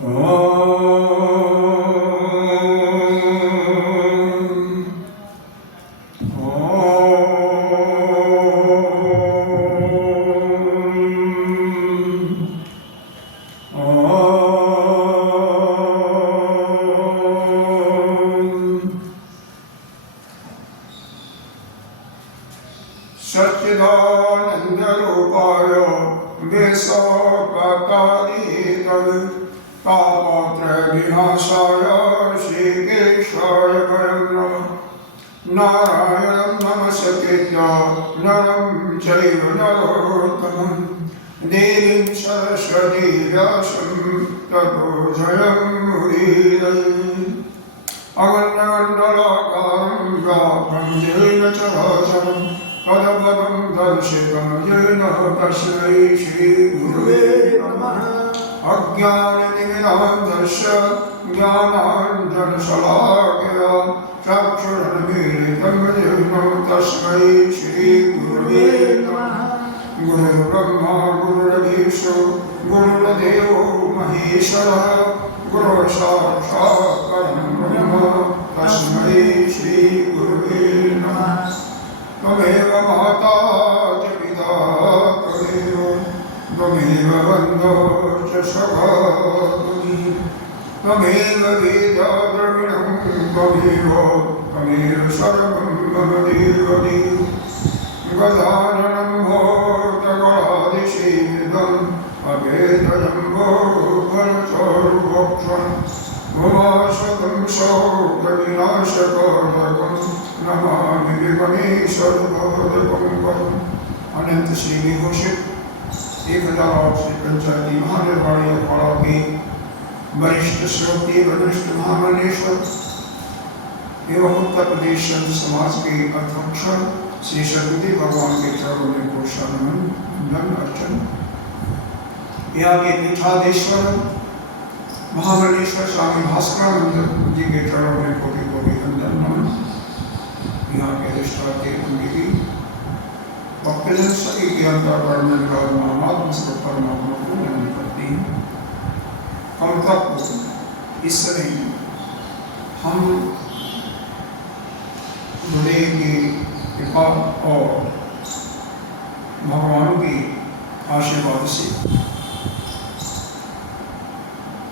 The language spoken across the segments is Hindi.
सच्चिदानन्दरूपाय विश्वोत्पत्त्यादितरतापत्रयविनाशाय श्रीकेशाय वयं नमः। नारायणं नमस्कृत्य नरं चैव नरोत्तमं देवीं सरस्वतीं व्यासं ततो जयमुदीरये। अगण्यमण्डलाकारं व्याप्तं येन चराचरं तदपदं दर्शितं येन तस्मै श्रीगुरुवे नमः। अज्ञानतिमिरान्धस्य ज्ञानाञ्जनशलाकया चक्षुरुन्मीलितं येन तस्मै श्रीगुरुवे नमः। गुरुर्ब्रह्मा गुरुर्विष्णु गुरुर्देवो महेश्वरः गुरुसाक्षात् परब्रह्म तस्मै श्रीगुरुवे नमः। त्वमेव माता च पिता त्वमेव त्वमेव बन्धो च सखा त्वमेव वेदा द्रविणं त्वमेव सर्वं मम देवदेव। गजाननं भूतगणाधिसेवितम् अभेदजम्बोफलचारुभक्षं उमाशतं शोकविनाशकारकं नमामि विघ्नेश्वरपादपङ्कजम्। अनंत श्री विभूषित 1085 महानिर्वाणी अखाड़ा के वरिष्ठ श्रोत्रिय वरिष्ठ महामंडलेश्वर एवं उत्तर प्रदेश संत समाज के अध्यक्ष श्री सदगुरुदेव भगवान के चरणों में कोशा नमन अर्चन। यहाँ के पीठाधीश्वर महामंडलेश्वर स्वामी भास्करानंद जी के चरणों में कोटि कोटि वंदन नमन। यहाँ के अधिष्ठात्री उनकी भक्तजन सभी के अंतर्करण में परमात्मा से परमात्मा को नमन करती हैं। हम तक इस समय हम गुरुदेव की कृपा और भगवान के आशीर्वाद से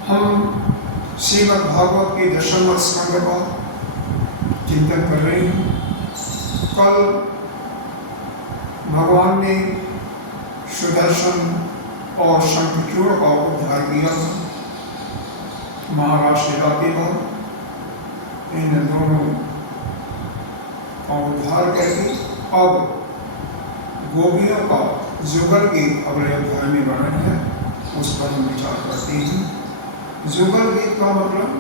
हम श्रीमद् भागवत के 10वें स्कंद का चिंतन कर रहे हैं। कल भगवान ने सुदर्शन और शंखचूड़ का उद्धार किया। महाराज शिवरात्रि पर इन दोनों का उद्धार करके अब गोपियों का जुगल के अगले अध्याय में वर्णन है, उस पर हम विचार करते हैं। जुगल गीत का मतलब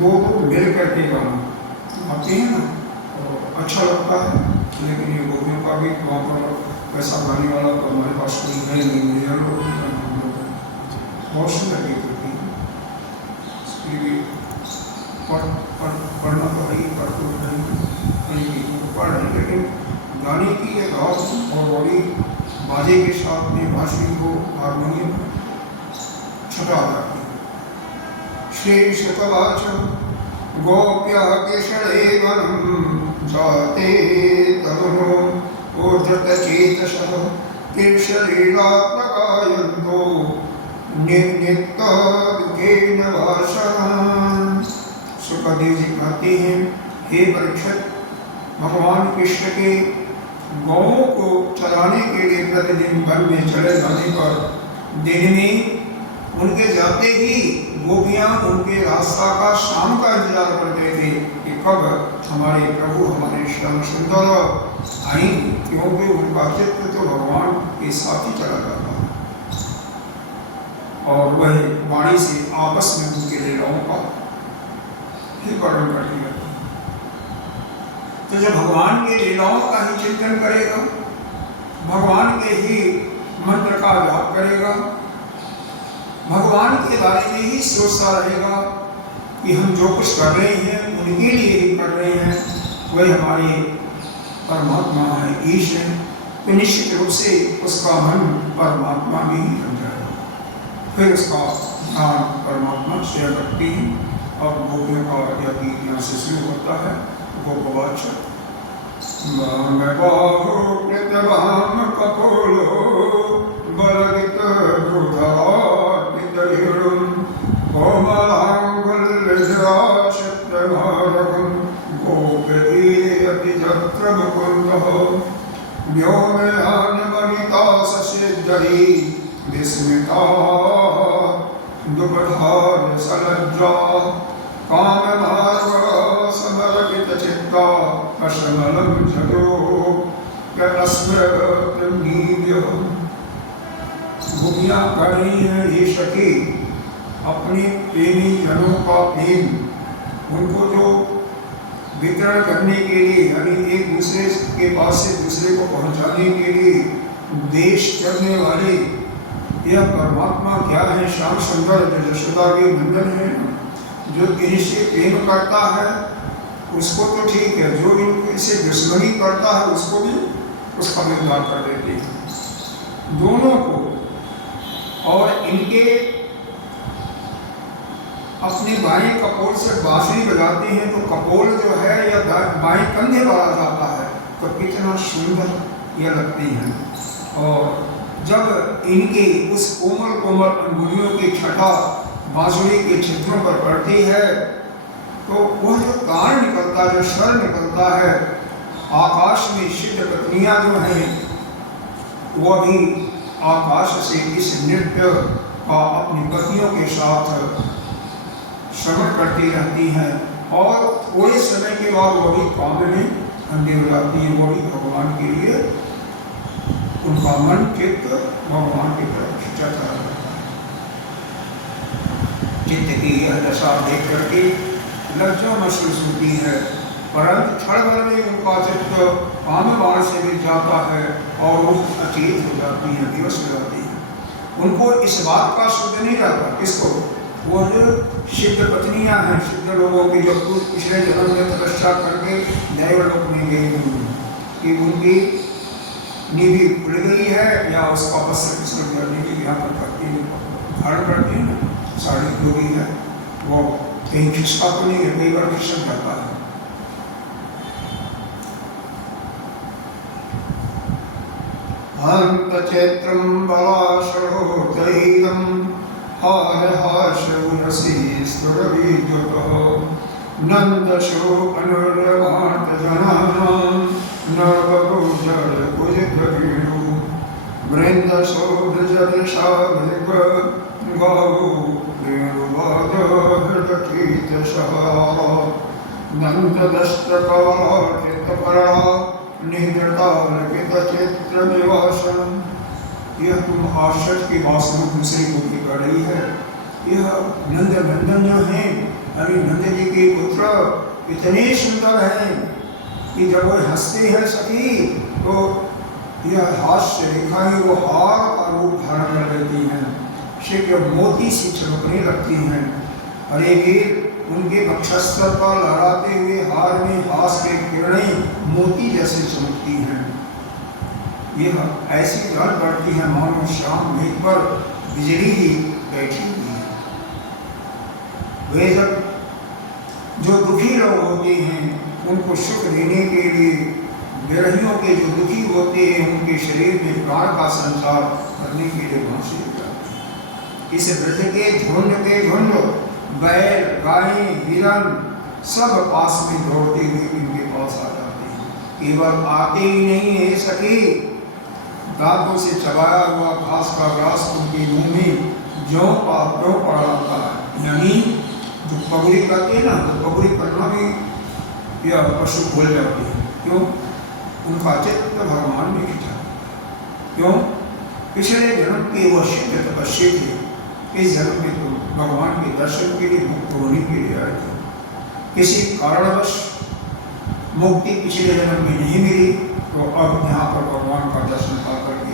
दो मिल करके गाना आते हैं ना, तो अच्छा लगता है। लेकिन ये गोपियों का गीत वहाँ पर वैसा गाने वाला तो हमारे पास कोई नहीं मिले लोग बहुत सुंदर गीत होती है। इसके लिए पढ़ना तो नहीं पढ़ते नहीं पढ़, लेकिन गाने की एक आवाज़ और बड़ी बाजे के साथ में बांसुरी को हारमोनियम छटा जाती है। श्री शतवाच गोप्या केशरे वनं जाते तरुणो ऊर्ध्वचेतसः केशरीलात्मकायन्तो नित्यदुःखेन वासनं। सुखदेव जी कहते हैं, हे परीक्षित, भगवान कृष्ण के गौओं को चराने के लिए प्रतिदिन वन में चले जाने पर दिन में उनके जाते ही गोपियां उनके रास्ता का शाम का इंतजार करते थे कि कब हमारे प्रभु हमारे श्याम सुंदर आई, क्योंकि उनका चित्त तो भगवान के साथ ही चला जाता है और वह वाणी से आपस में उनके लीलाओं का ही वर्णन करती है। तो जब भगवान के लीलाओं का ही चिंतन करेगा, भगवान के ही मंत्र का जाप करेगा, भगवान के बारे में ही सोचता रहेगा कि हम जो कुछ कर रहे हैं उनके लिए ही कर रहे हैं, वह हमारे परमात्मा है, ईश है, तो निश्चित रूप से उसका मन परमात्मा में ही बन जाएगा। फिर उसका ध्यान परमात्मा से करती है और गोपियों का यह गीत यहाँ से शुरू होता है। गोपवाच कृतवाम कपोलो बलगित बुधारितरुं कोमलांगुल्यजाशत्रमारकं गोपीयति जत्र मुकुन्दः व्योमयानमनिता ससिद्धरी विस्मिता दुपधार सलज्जा काममार्गसमर्पितचित्ता अशमलं जगो यस्मृतिर्निव्यः। गोपियाँ कर रही हैं ये सखी अपने प्रेमी जनों का प्रेम उनको जो वितरण करने के लिए यानी एक दूसरे के पास से दूसरे को पहुंचाने के लिए देश करने वाले यह परमात्मा क्या है? श्याम सुंदर जो यशोदा के नंदन है, जो इनसे प्रेम करता है उसको तो ठीक है, जो इनसे दुश्मनी करता है उसको भी उसका उद्धार कर देती है दोनों को। और इनके अपने बाएं कपोल से बांसुरी बजाते हैं तो कपोल जो है या बाएं कंधे पर आ जाता है तो कितना सुंदर यह लगती हैं। और जब इनके उस कोमल कोमल अंगुलियों की छटा बांसुरी के छिद्रों पर पड़ती है तो वह जो कान निकलता है, जो स्वर निकलता है, आकाश में सिद्ध पत्नियां जो हैं वह भी आकाश से इस नृत्य का अपनी पतियों के साथ श्रवण करती रहती हैं और थोड़े समय के बाद वो भी काम में अंधे हो जाती हैं। वो भी भगवान के लिए उनका मन चित्त भगवान की तरफ खिंचा था। चित्त की यह दशा देख करके लज्जा महसूस होती है, परंतु क्षण भर में उनका चित्त काम बाण से मिल जाता है और वो अचेत हो जाती है, दिवस हो जाती है। उनको इस बात का शुद्ध नहीं रहता किसको? वो जो सिद्ध पत्नियां हैं, सिद्ध लोगों की जो पिछले जन्म में तपस्या करके दैवलोक में गई कि उनकी निधि खुल गई है या उसका वस्त्र किस्म करने के यहाँ पर करती है, धारण करती है, साड़ी डूबी है, वो कहीं खिसका तो नहीं है, कई बार खिसक जाता है। हंत चैत्रं बलाशोतैलं हारहाशुरसी स्तुरविद्युतः नन्दशोकनुर्मातजनानां नवगोचरकुजितवीरू वृन्दशोभजलशाभिग गावो वेणुवादहृतकीर्तशः नन्ददष्टकवाचितपरा निहृतालकितचित्रनिवासम्। यह तुम आश्चर्य की वासना दूसरी गोपी कर रही है। यह नंद नंदन जो हैं, अरे नंद जी के पुत्र इतने सुंदर हैं कि जब वो हंसते हैं सखी तो यह हास्य रेखाएं वो हार का रूप धारण कर लेती हैं, शीघ्र मोती सी चमकने लगती हैं। अरे वीर, उनके वक्षस्तर पर लहराते हुए हार में हास के किरणें मोती जैसे चमकती हैं। यह ऐसी जल पड़ती है मानो श्याम मेघ पर बिजली ही बैठी हुई है। वे जब जो दुखी लोग होते हैं उनको सुख देने के लिए विरहियों के जो दुखी होते हैं उनके शरीर में प्राण का संचार करने के लिए बांसुरी बजाते हैं। इस वृद्ध के झुंड बैल गाय हिरन सब पास में दौड़ते हुए इनके पास आ जाते हैं। केवल आते ही नहीं है सखी, दांतों से चबाया हुआ घास का ग्रास उनके मुंह में ज्यों पड़ा रहता है। यानी जो पगड़ी करते हैं ना, तो पगड़ी करना भी यह पशु भूल जाते हैं। क्यों? उनका चित्त भगवान में खिंचा। क्यों? पिछले जन्म के वह सिद्ध तपस्वी थे, इस जन्म में तो भगवान के दर्शन के लिए मुक्त होने के लिए आए थे। किसी कारणवश मुक्ति पिछले जन्म में नहीं मिली तो अब यहाँ पर भगवान का दर्शन पा करके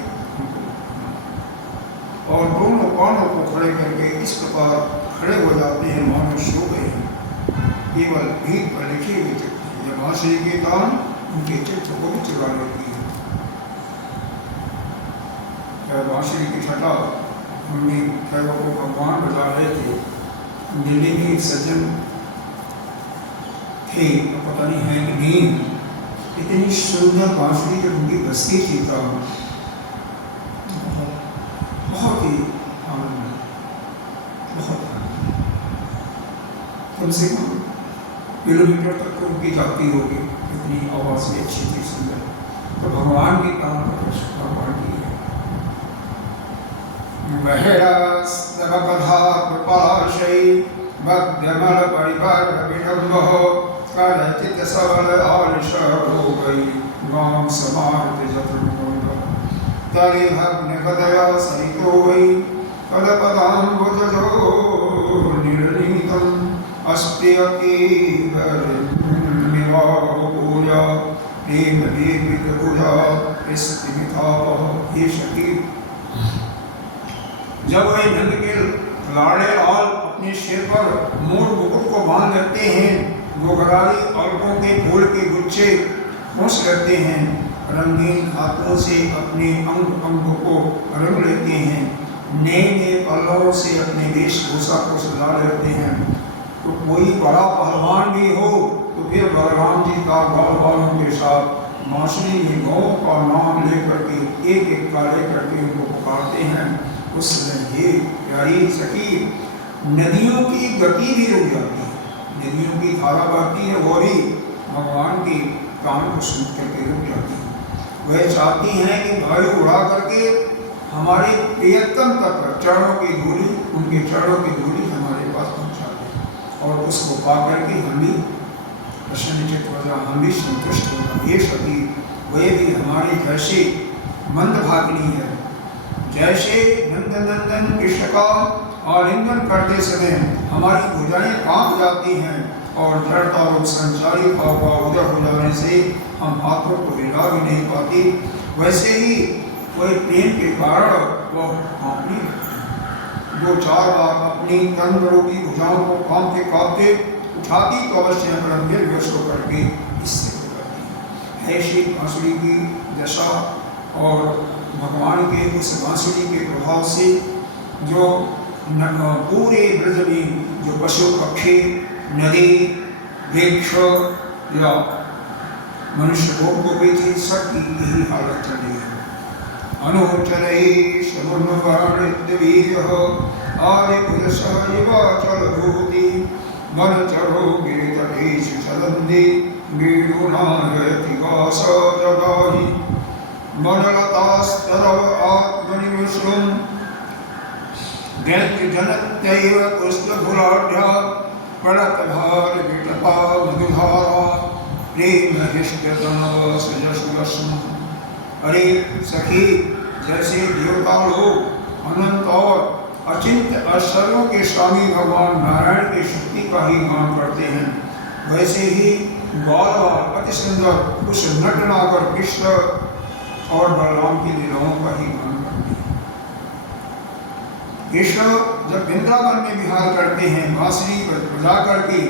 और दोनों कानों को खड़े करके इस प्रकार खड़े हो जाते हैं मानो सो गए हैं। केवल भीख पर लिखे हुए चित्र ये बांसुरी के कान उनके चित्र को भी चुरा लेती है। बांसुरी की छटा हमने कैरों को भगवान बजा रहे थे। दिल्ली में एक सज्जन थे, पता नहीं है कि नहीं, इतनी सुंदर बांसुरी जब उनकी बस्ती थी तो बहुत ही आनंद, बहुत कम से कम किलोमीटर तक तो उनकी जाती होगी, इतनी आवाज़ भी अच्छी थी, सुंदर। तो भगवान के काम का भगवान की है। वहेरास्तवकथा कृपाशै भक्त्यमल परिवार विडम्बः कलचित् सबल आलिशरोगै गां समार्थ जतुर्मुण्ड तले भग्नगदया सरितो वै तदपदाम्बुजो निर्णीतम् अस्ति अतीवरिमिवापूजा प्रेम देवित पूजा स्थिमितापः। ये शकी जब वे नंद के लाड़े लाल अपने सिर पर मोर मुकुट को बांध लेते हैं, गोगरारी अल्पों के फूल के गुच्छे पूछ लेते हैं, रंगीन हाथों से अपने अंग अंग को रंग लेते हैं, नए नए पल्लवों से अपने वेशभूषा को सजा लेते हैं, तो कोई बड़ा पहलवान भी हो तो फिर बलराम जी का बाल बालों के साथ बांसुरी में गौ का नाम लेकर के एक एक काले करके उनको पुकारते हैं। उस समय ये प्यारी सखी नदियों की गति भी रुक जाती है, नदियों की धारा बहती है वो भी भगवान के काम को सुन करके रुक जाती है। वह चाहती हैं कि वायु उड़ा करके हमारे प्रियतम तक चरणों की धूली, उनके चरणों की धूली हमारे पास पहुँचा दे और उसको पा करके हम भी प्रसन्नचित्त हो जाए, हम भी संतुष्ट हो जाए। ये सभी वे भी हमारे जैसे मंदभागिनी है, जैसे नंदनंदन कृष्ण का आलिंगन करते समय हमारी भुजाएं कांप जाती हैं और जड़ता रूप संचारी भाव का उदय हो जाने से हम हाथों को हिला भी नहीं पाती, वैसे ही कोई प्रेम के कारण वह कांपने दो चार बार अपनी तंद्रोगी भुजाओं को कांपते कांपते उठाती तो अवश्य परम निर्व्यस्त होकर के इससे हो जाती है। ऐसी बांसुरी की दशा और भगवान के उस बांसुरी के प्रभाव से जो पूरे ब्रज में जो पशु पक्षी नदी वृक्ष या मनुष्य लोग को भी थे, सबकी यही हालत चल रही है। अनुचरैः समुन्नवर्णितवीर्यः आदिपुरुषः इवाचलभूति वनचरो गिरितटेषु चलन्ति वीडुनायति वासजगाहि वनलतास्तरव आत्मनिविश्रुं व्यक्तिजनत्यैव पुष्पफुलाढ्या पडतभारविटपा मधुधारा प्रेमहिष्टतनवसजस्वस्म। अरे सखी, जैसे देवता लोग अनंत और अचिंत्य ऐश्वर्यों के स्वामी भगवान नारायण की शक्ति का ही गान करते हैं, वैसे ही बाल अति सुंदर उस नटनागर कृष्ण और बलराम की लीलाओं का ही गान करते हैं। कृष्ण जब वृंदावन में विहार करते हैं, बांसुरी बजा करके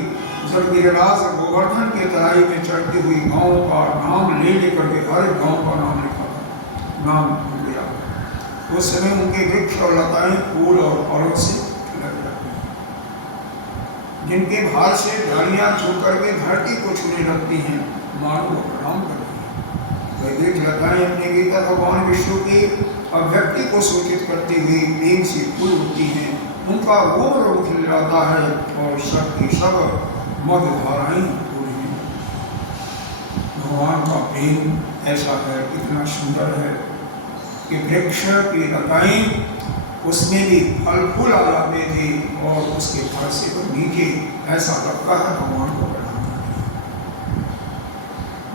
जब गिरिराज गोवर्धन के तराई में चढ़ती हुई गाँव का नाम ले लेकर के हर गाँव का नाम लिखा था, नाम भूल गया, उस समय उनके वृक्ष और लताएं फूल और फलों से खिलक जाती हैं, जिनके भार से डालियां छू करके धरती को छूने लगती हैं, मानो प्रणाम करती हैं। वह वृक्ष लताएं अपने गीता भगवान विष्णु की अभिव्यक्ति को सूचित करती हुई प्रेम से फूल उठती हैं, उनका रोम रोम खिल जाता है और सबकी सब मधु धाराएं पूरी हैं। भगवान का प्रेम ऐसा है, इतना सुंदर है कि वृक्ष की लताएं उसमें भी फल फूल आ जाते थे और उसके फल से तो नीचे ऐसा लगता है भगवान को प्रणाम करते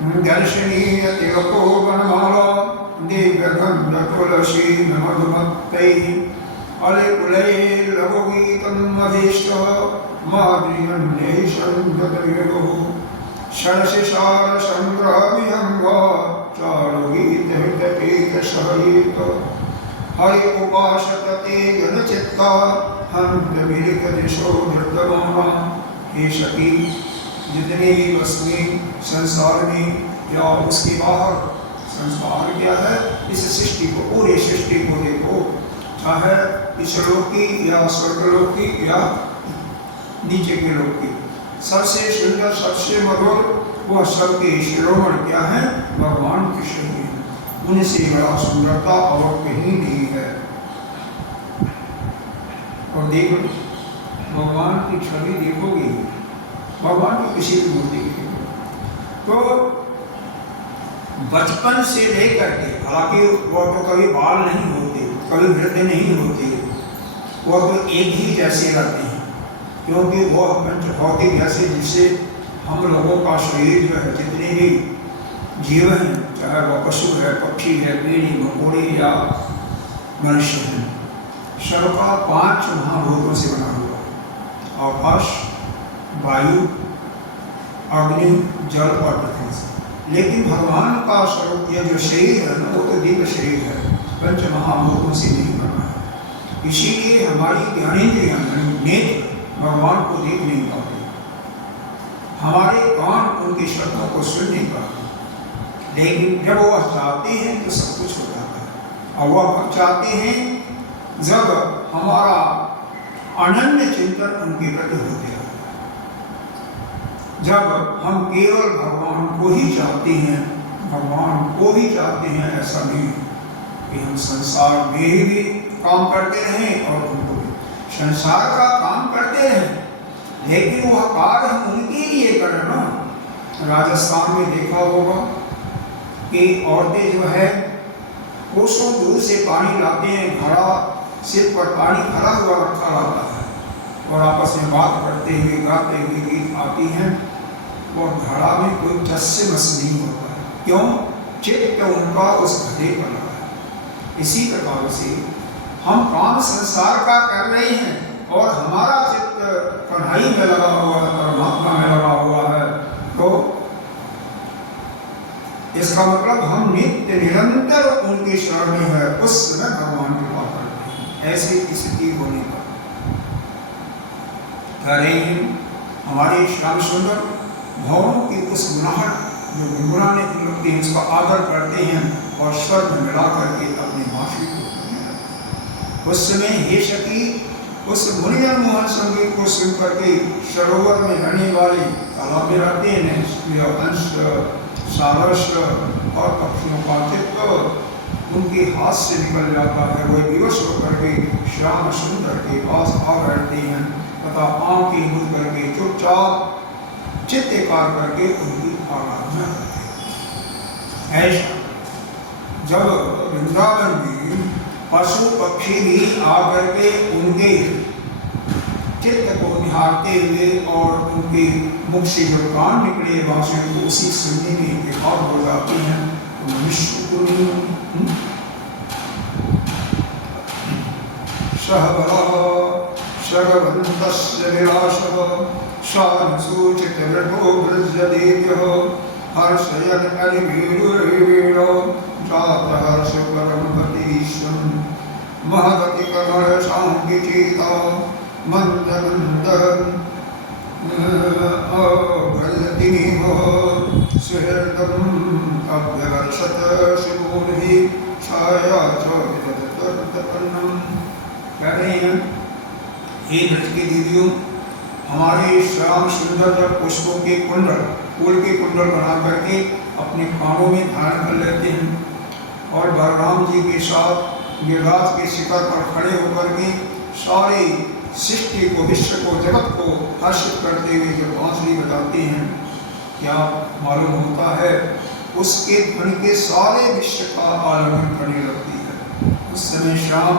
हैं। दर्शनीय तिलको वनमाला दिव्यगंध तुलसी मधुमत्तैः अलिकुलैः लघुगीतं अभीष्ट माद्रियन्यैषं ददर्युः षडशिशार संग्रह विहंगा चारुगीतहितकेतसहित हरि उपासते जनचित्ता हंसमिलितदिशो धृतमाना। हे सखी, जितने भी वस्तुएं संसार में या उसके बाहर संसार क्या है, इस सृष्टि को, पूरी सृष्टि को देखो, चाहे इस लोक की या स्वर्गलोक की या नीचे के लोक की, सबसे सुंदर सबसे मधुर वह सबके शिरोमण क्या है? भगवान कृष्ण ही है। उनसे बड़ा सुंदरता और कहीं नहीं है। और देखो भगवान की छवि देखोगे, भगवान की किसी भी मूर्ति की तो बचपन से लेकर के, हालांकि वह तो कभी बाल नहीं होते, कभी वृद्ध नहीं होते, वह तो एक ही जैसे रहते हैं, क्योंकि वह पंचभौतिक जैसे जिससे हम लोगों का शरीर जो है, जितने भी जीव हैं, चाहे वह पशु है, पक्षी है, कीड़ी मकोड़े या मनुष्य है, सबका 5 महाभूतों से बना हुआ है। आकाश, वायु, अग्नि, जल और पृथ्वी से। लेकिन भगवान का स्वरूप यह जो शरीर है ना, वो तो दिव्य शरीर है, पंच महाभूतों से नहीं बना है। इसीलिए हमारी ज्ञानेंद्रियां नेत्र भगवान को देख नहीं पाते, हमारे कान उनकी शब्दों को सुन नहीं पाते। लेकिन जब वह चाहते हैं तो सब कुछ हो जाता है। और वह चाहते हैं जब हमारा अनन्य चिंतन उनके प्रति होते हैं, जब हम केवल भगवान को ही चाहते हैं, भगवान को ही चाहते हैं। ऐसा नहीं कि हम संसार में भी काम करते रहें और उनको भी संसार का काम करते रहें, लेकिन वह कार्य हम उनके लिए करें ना। राजस्थान में देखा होगा कि औरतें जो है कोसों दूर से पानी लाते हैं, घड़ा सिर पर पानी भरा हुआ रखा रहता है और आपस में बात करते हुए गाते हुए गीत आती हैं। और घड़ा में कोई टस से मस नहीं होता है, क्यों? चित्त उनका उस घड़े पर लगा है। इसी प्रकार से हम काम संसार का कर रहे हैं और हमारा चित्त कढ़ाई में लगा हुआ है, परमात्मा में लगा हुआ है, तो इसका मतलब हम नित्य निरंतर उनके शरण में है, उस समय भगवान की बात करते हैं। ऐसी स्थिति होने पर हमारे श्याम सुंदर भवनों की उस मुनाहट जो गुनगुनाने की लगती है, उसका आदर करते हैं और स्वर में मिला करके अपनी बांसुरी को करने लगते हैं। उस समय हे सखी, उस मुनिजन मोहन संगीत को सुन करके सरोवर में रहने वाले तालाब में रहते हैं अंश सारस और पक्षियों का चित्त उनके हाथ से निकल जाता है। वह विवश होकर के श्याम सुंदर के पास आ बैठते हैं तथा आंखें मूंद करके चुपचाप चित्त एकाग्र करके उनकी आराधना करते हैं। ऐसा जब वृंदावन में पशु पक्षी भी आकर के उनके चित्त को निहारते हुए और उनके मुख से जो कान निकले बांसुरी को उसी सुनने में एकाग्र हो जाते हैं, तो मनुष्य को सर्वन्तस्य विलासः शानुसूचितवृतो वृज्यदेव्यः हर्षयन् अनिवीरुर्वीणो जातः हर्षपरं पतीश्वरं महवति कमलशाङ्किचेता मन्दमन्दम् अभ्रयतिनिव सुहृदम् अभ्यवर्षत शिवोर्हि छाया च विदधतर्तपन्नम्। कह रहे हैं, हे ब्रज की दीदियों, हमारे श्याम सुंदर जब पुष्पों के कुंडल, फूल के कुंडल बना करके अपने कानों में धारण कर लेते हैं और बलराम जी के साथ गिरिराज के शिखर पर खड़े होकर के सारे सृष्टि को, विश्व को, जगत को हर्षित करते हुए जो बांसुरी बजाते हैं, क्या मालूम होता है उसके ध्वनि के सारे विश्व का आलिंगन करने लगती है। उस समय श्याम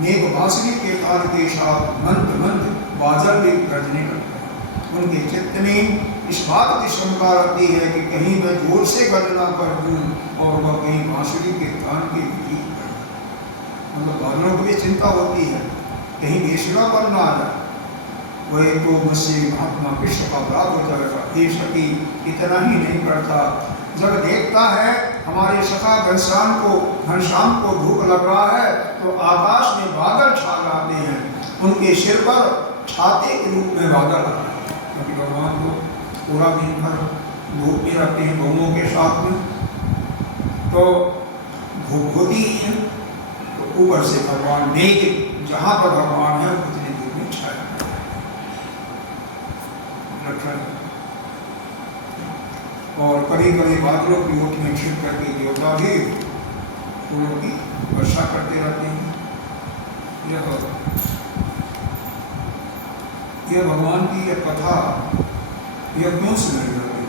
मेघ बांसुरी के ताल के साथ मंद मंद बादल भी गरजने लगते हैं। उनके चित्त में इस बात की शंका रहती है कि कहीं मैं जोर से गर्जना कर दूं और वह कहीं बांसुरी के तान के विपरीत कर दूं। मतलब बादलों को भी चिंता होती है कहीं बेसुरा पर ना आ जाए, वह तो मुझसे महात्मा कृष्ण का अपराध हो जाएगा। ये सखी इतना ही नहीं करता, जब देखता है हमारे सखा घनश्याम को भूख लग रहा है तो आकाश में बादल छा जाते हैं, उनके सिर पर छाते के रूप में बादल आते हैं, क्योंकि भगवान को पूरा दिन भर धूप में रखते हैं गौओं के साथ में, तो भूख होती है तो ऊपर से भगवान जहां पर भगवान है उतनी दूर में छाया रखा। और कभी कभी बादलों की ओट में छिप करके देवता भी फूलों की वर्षा करते रहते हैं। यह भगवान की यह कथा यह क्यों सुनाई जाती है?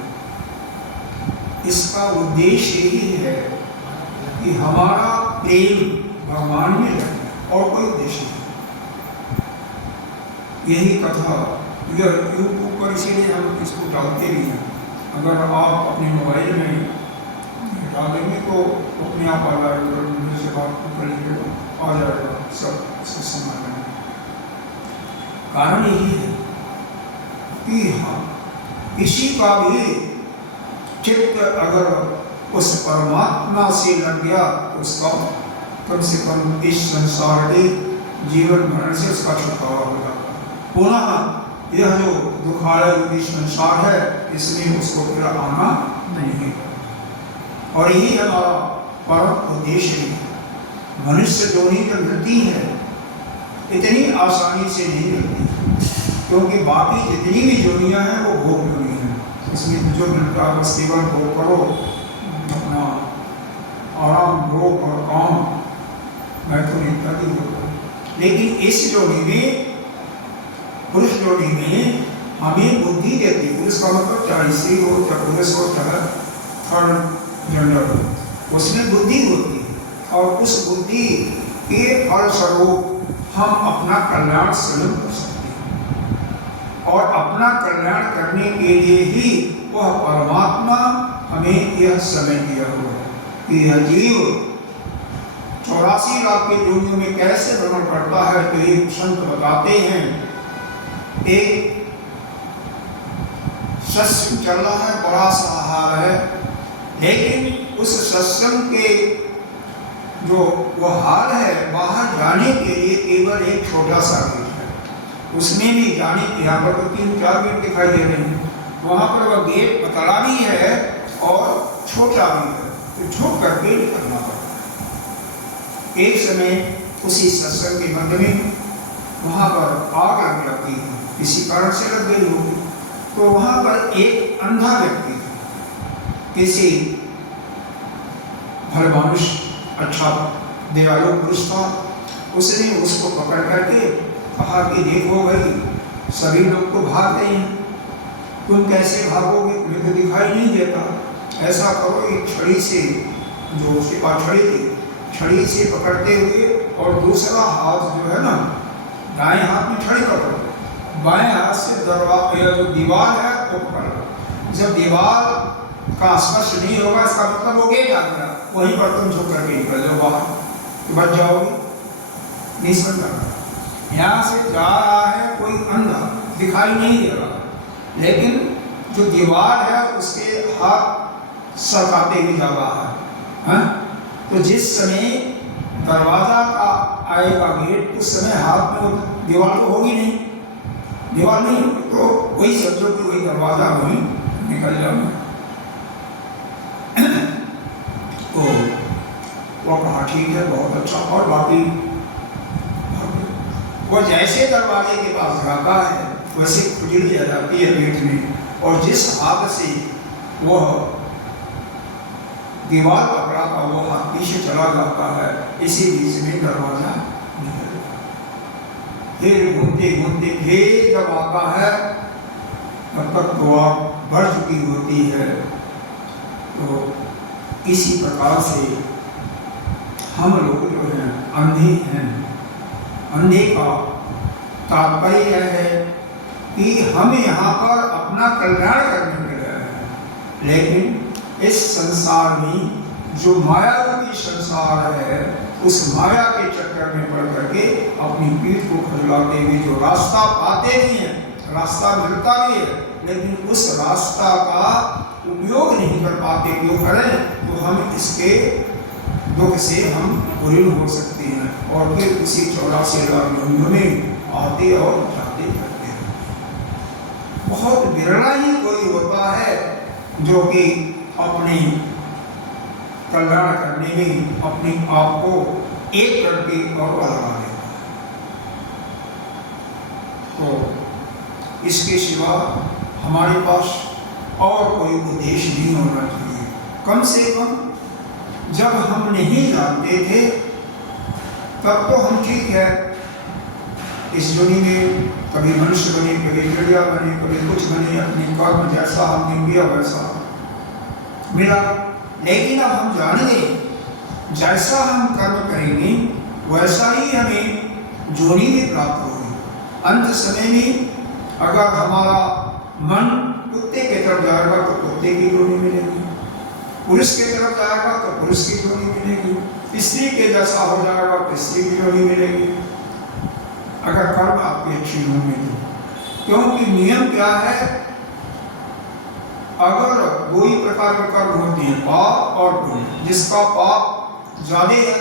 इसका उद्देश्य यही है कि हमारा प्रेम भगवान में लगे, और कोई उद्देश्य नहीं। यही कथा यह यूट्यूब पर, इसीलिए हम इसको डालते भी हैं। अगर आप अपने मोबाइल में डालेंगे तो अपने आप आ जाएगा, से बात कर लीजिएगा, आ जाएगा सब समाधान। कारण यही है कि हाँ, किसी का भी चित्त अगर उस परमात्मा से लग गया तो उसका कम से कम इस संसार के जीवन मरण से उसका छुटकारा हो जाता है। पुनः यह जो दुखालय संसार है इसमें उसको फिर आना नहीं है। और यही हमारा परम उद्देश्य है। मनुष्य जोनी जब मिलती है इतनी आसानी से नहीं मिलती, क्योंकि बाकी जितनी भी जोनियां हैं वो भोग जोनी है। इसमें जो मिलता है बस केवल भोग करो, अपना आराम भोग और काम मैथुन इत्यादि होगा। लेकिन इस जोनी में, पुरुष जोड़ी में हमें बुद्धि देती है। पुरुष का मतलब चाहे स्त्री हो, चाहे पुरुष हो, चाहे थर्ड जेंडर हो, उसमें बुद्धि होती है। और उस बुद्धि के फलस्वरूप हम अपना कल्याण स्वयं कर सकते हैं। और अपना कल्याण करने के लिए ही वह परमात्मा हमें यह समय दिया हुआ है कि यह जीव 84 लाख के योनियों में कैसे भ्रमण करता है। तो ये संत बताते हैं, एक सत्संग चल रहा है, बड़ा सा आहार है, लेकिन उस सत्संग के जो वो हाल है बाहर जाने के लिए केवल एक छोटा सा गेट है। उसमें भी जाने के यहाँ पर तो 3-4 गेट दिखाई दे रहे हैं, वहाँ पर वह गेट पतला भी है और छोटा भी है, तो झुक करके निकलना पड़ता है। एक समय उसी सत्संग के मध्य में वहाँ पर आग लग जाती है, किसी कारण से लग गई होगी। तो वहाँ पर एक अंधा व्यक्ति, किसी भले मनुष्य, अच्छा दयालु पुरुष था, उसने उसको पकड़ करके कहा कि देखो भाई, सभी लोग तो भाग रहे हैं, तुम कैसे भागोगे, तुम्हें तो दिखाई नहीं देता। ऐसा करो, एक छड़ी से, जो उसके पास छड़ी थी, छड़ी से पकड़ते हुए और दूसरा हाथ जो है ना, दाएं हाथ में छड़ी पकड़ो, बाएं हाथ से दरवाजा जो दीवार है वो पकड़। जब दीवार का स्पर्श नहीं होगा इसका मतलब वो गेट आ गया, वहीं पर तुम झुक करके निकल जाओ बाहर, तो बच जाओगे। नहीं समझ, यहाँ से जा रहा है कोई अंधा, दिखाई नहीं दे रहा, लेकिन जो दीवार है उसके हाथ सरकाते हुए जा रहा है। तो जिस समय दरवाजा का आएगा गेट, उस समय हाथ में दीवार तो होगी नहीं, दीवार नहीं होगी, तो वही समझो कि वही दरवाजा वहीं निकल जाओगे। तो वो कहा ठीक है, बहुत अच्छा। और बाकी वो जैसे दरवाजे के पास जाता है वैसे खुजली आ जाती है पेट में, और जिस हाथ से वह दीवार पकड़ा था वो हाथ पीछे चला जाता है, इसी बीच में दरवाजा निकल जाता है। फिर घूमते घूमते फिर जब आता है तब तक तो आग बढ़ चुकी होती है। तो इसी प्रकार से हम लोग जो हैं अंधे हैं। अंधे का तात्पर्य है कि हम यहाँ पर अपना कल्याण करने के लिए हैं, लेकिन इस संसार में जो माया रूपी संसार है उस माया के चक्कर में पड़ करके अपनी पीठ को खजलाते हुए जो रास्ता पाते भी हैं, रास्ता मिलता भी है, लेकिन उस रास्ता का उपयोग नहीं कर पाते। क्यों करें? तो हम इसके दुख से हम पूर्ण हो सकते हैं और फिर उसी 84 लाख योनियों में आते और जाते करते हैं। बहुत विरला ही कोई होता है जो कि अपने कल्याण करने में अपने आप को एक करके और लगा देता है। तो इसके सिवा हमारे पास और कोई उद्देश्य नहीं होना चाहिए। कम से कम जब हम नहीं जानते थे तब तो हम ठीक है, इस दुनिया में कभी मनुष्य बने, कभी चिड़िया बने, कभी कुछ बने, अपने कर्म जैसा हमने किया वैसा मिला। लेकिन अब हम जान गए जैसा हम कर्म करेंगे वैसा ही हमें जोड़ी भी प्राप्त होगी। अंत समय में अगर हमारा मन कुत्ते की तरफ जाएगा तो कुत्ते की जोड़ी मिलेगी, पुरुष की तरफ जाएगा तो पुरुष की जोड़ी मिलेगी, स्त्री के जैसा हो जाएगा तो स्त्री की जोड़ी मिलेगी, अगर कर्म आपकी अच्छी होंगे तो। क्योंकि नियम क्या है, अगर दो ही प्रकार के कर्म होते हैं, पाप और पुण्य। जिसका पाप ज्यादा है,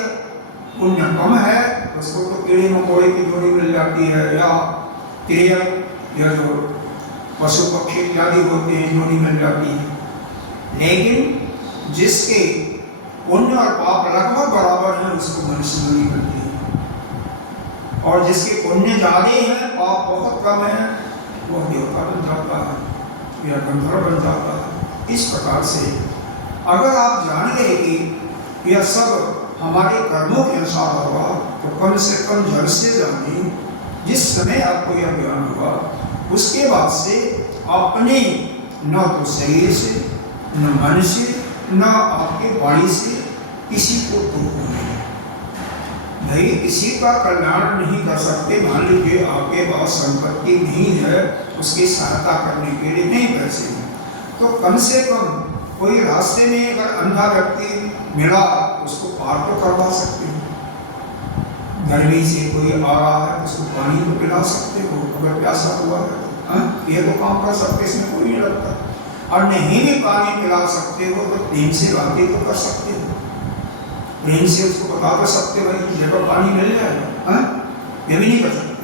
पुण्य कम है, उसको तो कीड़े मकोड़े की जोड़ी मिल जाती है, या तिरक या जो पशु पक्षी इत्यादि होते हैं जोड़ी मिल जाती है। लेकिन जिसके पुण्य और पाप लगभग बराबर है उसको मनुष्य जोड़ी मिलती है, और जिसके पुण्य ज्यादा है पाप बहुत कम है वह देवता बन जाता है या गंधर्व बन जाता है। इस प्रकार से अगर आप जान गए कि यह सब हमारे कर्मों के अनुसार होगा तो कम से कम जड़ से जाने, जिस समय आपको यह ज्ञान होगा उसके बाद से अपने न तो शरीर से, न मन से, न आपके वाणी से किसी को दुख नहीं। भाई किसी का कल्याण नहीं कर सकते, मान लीजिए आपके पास संपत्ति नहीं है, उसकी सहायता करने के लिए नहीं पैसे हैं, तो कम से कम कोई रास्ते में अगर अंधा व्यक्ति मिला उसको पार तो करवा सकते हो। गर्मी से कोई आ रहा है उसको पानी तो पिला सकते हो, अगर प्यासा हुआ है ये तो काम कर सकते, इसमें कोई नहीं लगता। और नहीं भी पानी पिला सकते हो तो प्रेम से बातें तो कर सकते हो, प्रेम से उसको बता तो सकते हो भाई जगह पानी मिल जाएगा, ये भी नहीं कर सकते।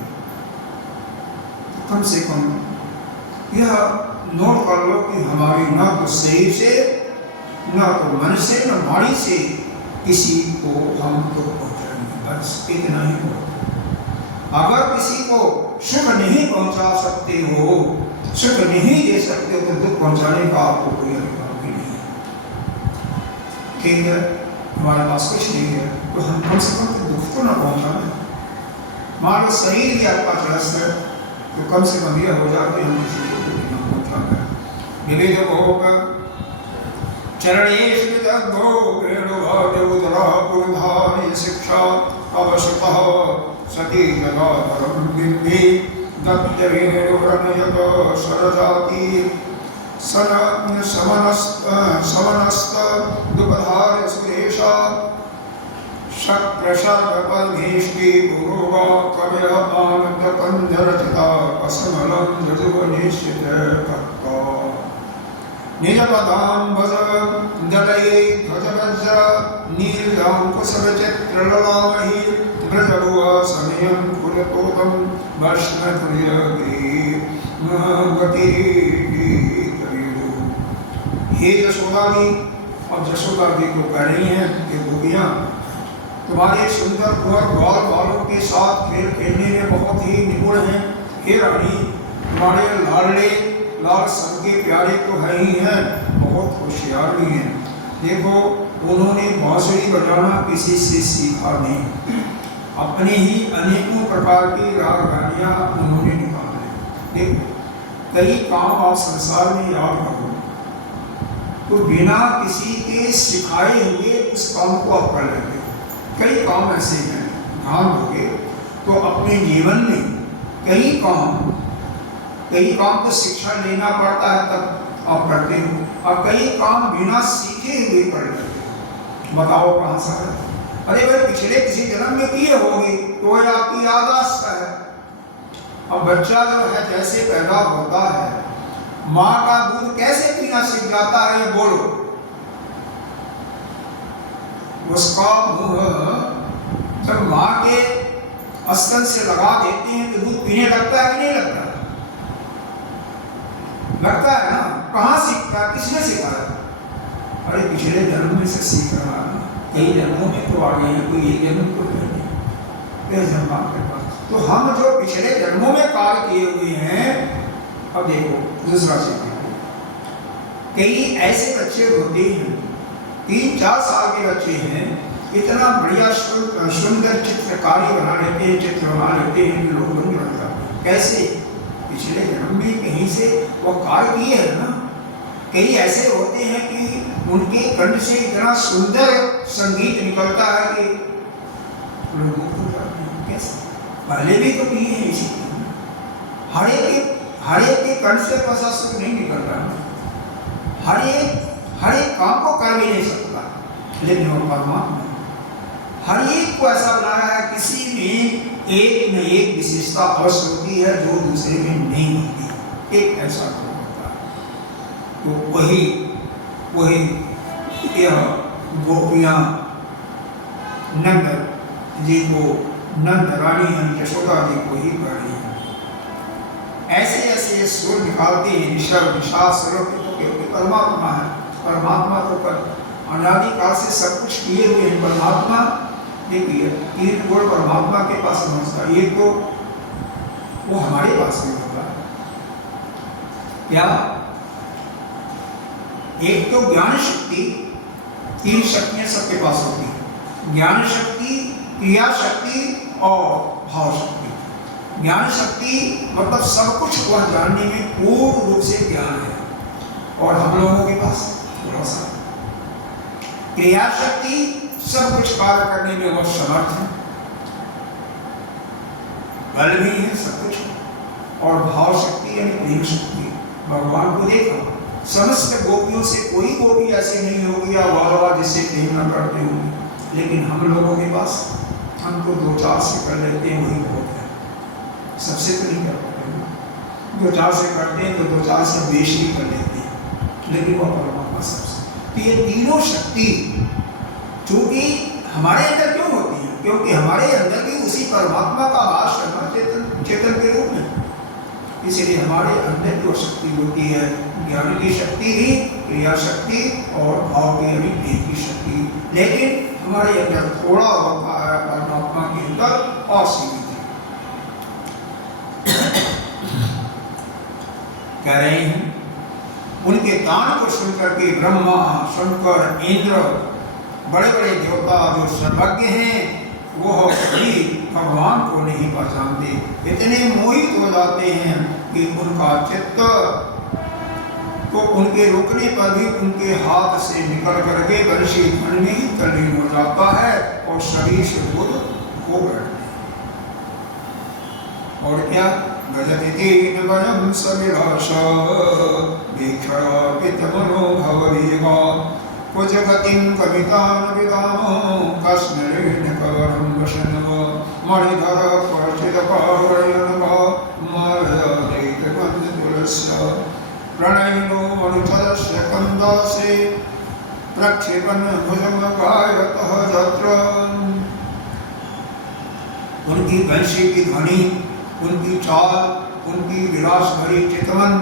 तो कम से कम यह नोट कर लो कि हमारी न तो शरीर से, न तो मन से, न वाणी से किसी को हम दुख पहुंचाएंगे, बस इतना ही हो। अगर किसी को सुख नहीं पहुंचा सकते हो, सुख नहीं दे सकते हो, तो दुख पहुंचाने का आपको कोई अधिकार भी नहीं है। ठीक है, हमारे पास कुछ नहीं है तो हम कम से कम दुख तो ना पहुंचाए। मान लो शरीर भी आपका ग्रस्त है तो कम से कम यह हो जाए कि हम किसी को दुख न पहुंचाए। विविध भोग चरणेश विदग्धो वेणुभाग्योदरा पुरधारी शिक्षा अवशतः सती जगाधरं बिंबे दत्तवेणुव्रणयत सरजाति समनस्त दुपधार सुरेशा शक्रशर्पल्भीष्टि गुरुवा कविर आनंद कंजरचिता असमलं जजुवनिश्चित भक्ता निजपदां भज ददये ध्वजवज्र नीलांकुशविचित्रललामहि व्रजरुवा सनयं कुलतोतं वैष्णवप्रियगति। हे यशोदा जी, और यशोदा जी को कह रही हैं कि गोपियाँ तुम्हारे सुंदर कुंवर ग्वाल बालों के साथ खेल खेलने में बहुत ही निपुण हैं। हे रानी, तुम्हारे लाडले लाल सबके प्यारे तो है ही हैं, बहुत होशियार भी हैं। देखो उन्होंने बांसुरी बजाना किसी से सीखा नहीं, अपने ही अनेकों प्रकार की राग गानियाँ उन्होंने निकाले। देखो कई काम आप संसार में याद करो तो बिना किसी के सिखाए हुए उस काम को आप कर लेते हो। कई काम ऐसे हैं, ध्यान दोगे तो अपने जीवन में कई काम तो शिक्षा लेना पड़ता है तब आप करते हो, और कई काम बिना सीखे हुए कर लेते हो। बताओ कहाँ सा है? अरे भाई पिछले किसी जन्म में किए होगी तो यह आपकी याददाश्त है। अब बच्चा जो है जैसे पैदा होता है, माँ का दूध कैसे पीना सीख जाता है, ये बोलो। उसका मुंह जब माँ के स्तन से लगा देते हैं तो दूध पीने लगता है कि नहीं लगता? लगता है ना। कहाँ सीखता है, किसने सिखाया? अरे पिछले जन्म में से सीख रहा है, कई जन्मों में तो आ गए हैं, कोई एक जन्म तो नहीं, जन्म आपके पास तो हम जो पिछले जन्मों में कार्य किए हुए हैं, अब देखो दूसरा चीज देखो, कई ऐसे बच्चे होते हैं 3-4 साल के बच्चे हैं, इतना बढ़िया सुंदर चित्रकारी बना लेते हैं, चित्र बना लेते हैं कि लोग बन जाता है। कैसे? पिछले जन्म में कहीं से वो कार्य किए है ना। कई ऐसे होते हैं कि उनके कंठ से इतना सुंदर संगीत निकलता है कि लोग मुक्त हो जाते हैं। कैसे? पहले भी तो किए हैं इसी। हर एक के कंठ से ऐसा सुख नहीं निकलता, हर एक काम को कर भी नहीं सकता, लेकिन वो परमात्मा हर एक को ऐसा बनाया है, किसी में एक न एक विशेषता अवश्य होती है जो दूसरे में नहीं होती। एक ऐसा गुण होता है। तो वही यह गोपियां नंद जी को, नंद रानी यानी यशोदा जी को ही कर रही है। ऐसे ऐसे सुर निकालते हैं, निशर निशा स्वरूप तो केवल परमात्मा है। परमात्मा तो कर अनादि काल से सब कुछ किए हुए हैं। परमात्मा देखिए 3 गुण परमात्मा के पास समझता है, एक तो वो हमारे पास नहीं होता है। क्या? एक तो ज्ञान शक्ति, 3 शक्तियां सबके पास होती है, ज्ञान शक्ति, क्रिया शक्ति और भाव शक्ति। ज्ञान शक्ति मतलब सब कुछ वह जानने में पूर्ण रूप से ज्ञान है, और हम लोगों के पास थोड़ा सा। क्रिया शक्ति सब कुछ कार्य करने में वह समर्थ है, बल भी है, सब कुछ है। और भाव शक्ति यानी प्रेम शक्ति, भगवान को देखा, समस्त गोपियों से कोई गोपी ऐसी नहीं होगी या वाह जिससे प्रेम न करते होंगे, लेकिन हम लोगों के पास हम तो 2-4 से कर लेते हैं, वही बहुत है। सबसे तो नहीं कर पाते, 2-4 से करते हैं तो 2-4 से बेश भी कर लेते हैं, लेकिन वह परमात्मा सबसे। तो ये तीनों शक्ति चूंकि हमारे अंदर क्यों होती है? क्योंकि हमारे अंदर भी उसी परमात्मा का वास करना चेतन के रूप में। इसलिए हमारे अंदर जो शक्ति होती है, ज्ञान की शक्ति भी, क्रिया शक्ति और भाव की यानी प्रेम की शक्ति, लेकिन हमारे अंदर थोड़ा होता है परमात्मा के अंदर असीमित है। कह रहे हैं उनके दान को सुनकर के ब्रह्मा, शंकर, इंद्र, बड़े बड़े देवता जो सर्वज्ञ हैं, वह भी भगवान को नहीं पहचानते, इतने मोहित हो जाते हैं कि उनका चित्त तो उनके रुकने पर भी उनके हाथ से निकल करके बंशी धन में ही तल्लीन हो जाता है और शरीर से बोध हो बैठते हैं। और क्या? गजति वयं सविलास वीक्षयापित मनोभववेगा कुजगतिं कवितां विदामो कस्मरेण कवरं वशनव मणिधर परिचितपावरयनव मायादैतबन्धुतुलस्य प्रणयिनो मनुजस्य कन्दासे प्रक्षेपन् भुजमगायतः यत्र। उनकी बंशी की ध्वनि, उनकी चाल, उनकी विलास भरी चितवन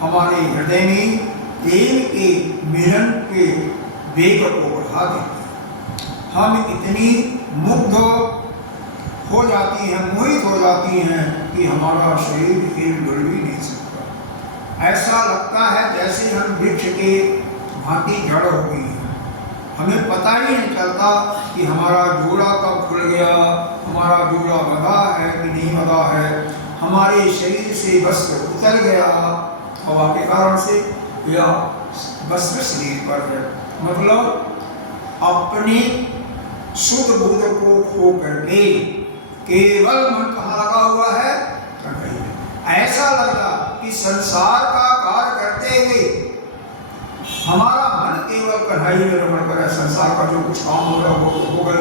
हमारे हृदय में प्रेम के मिलन के वेग को बढ़ा देती है। हम इतनी मुग्ध हो जाती हैं, मोहित हो जाती हैं कि हमारा शरीर हिल-डुल भी नहीं सकता। ऐसा लगता है जैसे हम वृक्ष के भांति जड़ हो गई हैं। हमें पता ही नहीं चलता कि हमारा जोड़ा कब खुल गया, हमारा जोड़ा बंधा है कि नहीं बंधा है, हमारे शरीर से वस्त्र उतर गया हवा के कारण से या वस्त्र शरीर पर है। मतलब अपने शुद्ध बुद्ध को खो करके केवल मन कहाँ लगा हुआ है? ऐसा लगा कि संसार का कार्य करते हुए हमारा मन केवल कढ़ाई में रमण कर, संसार का जो कुछ काम हो रहा हो गया।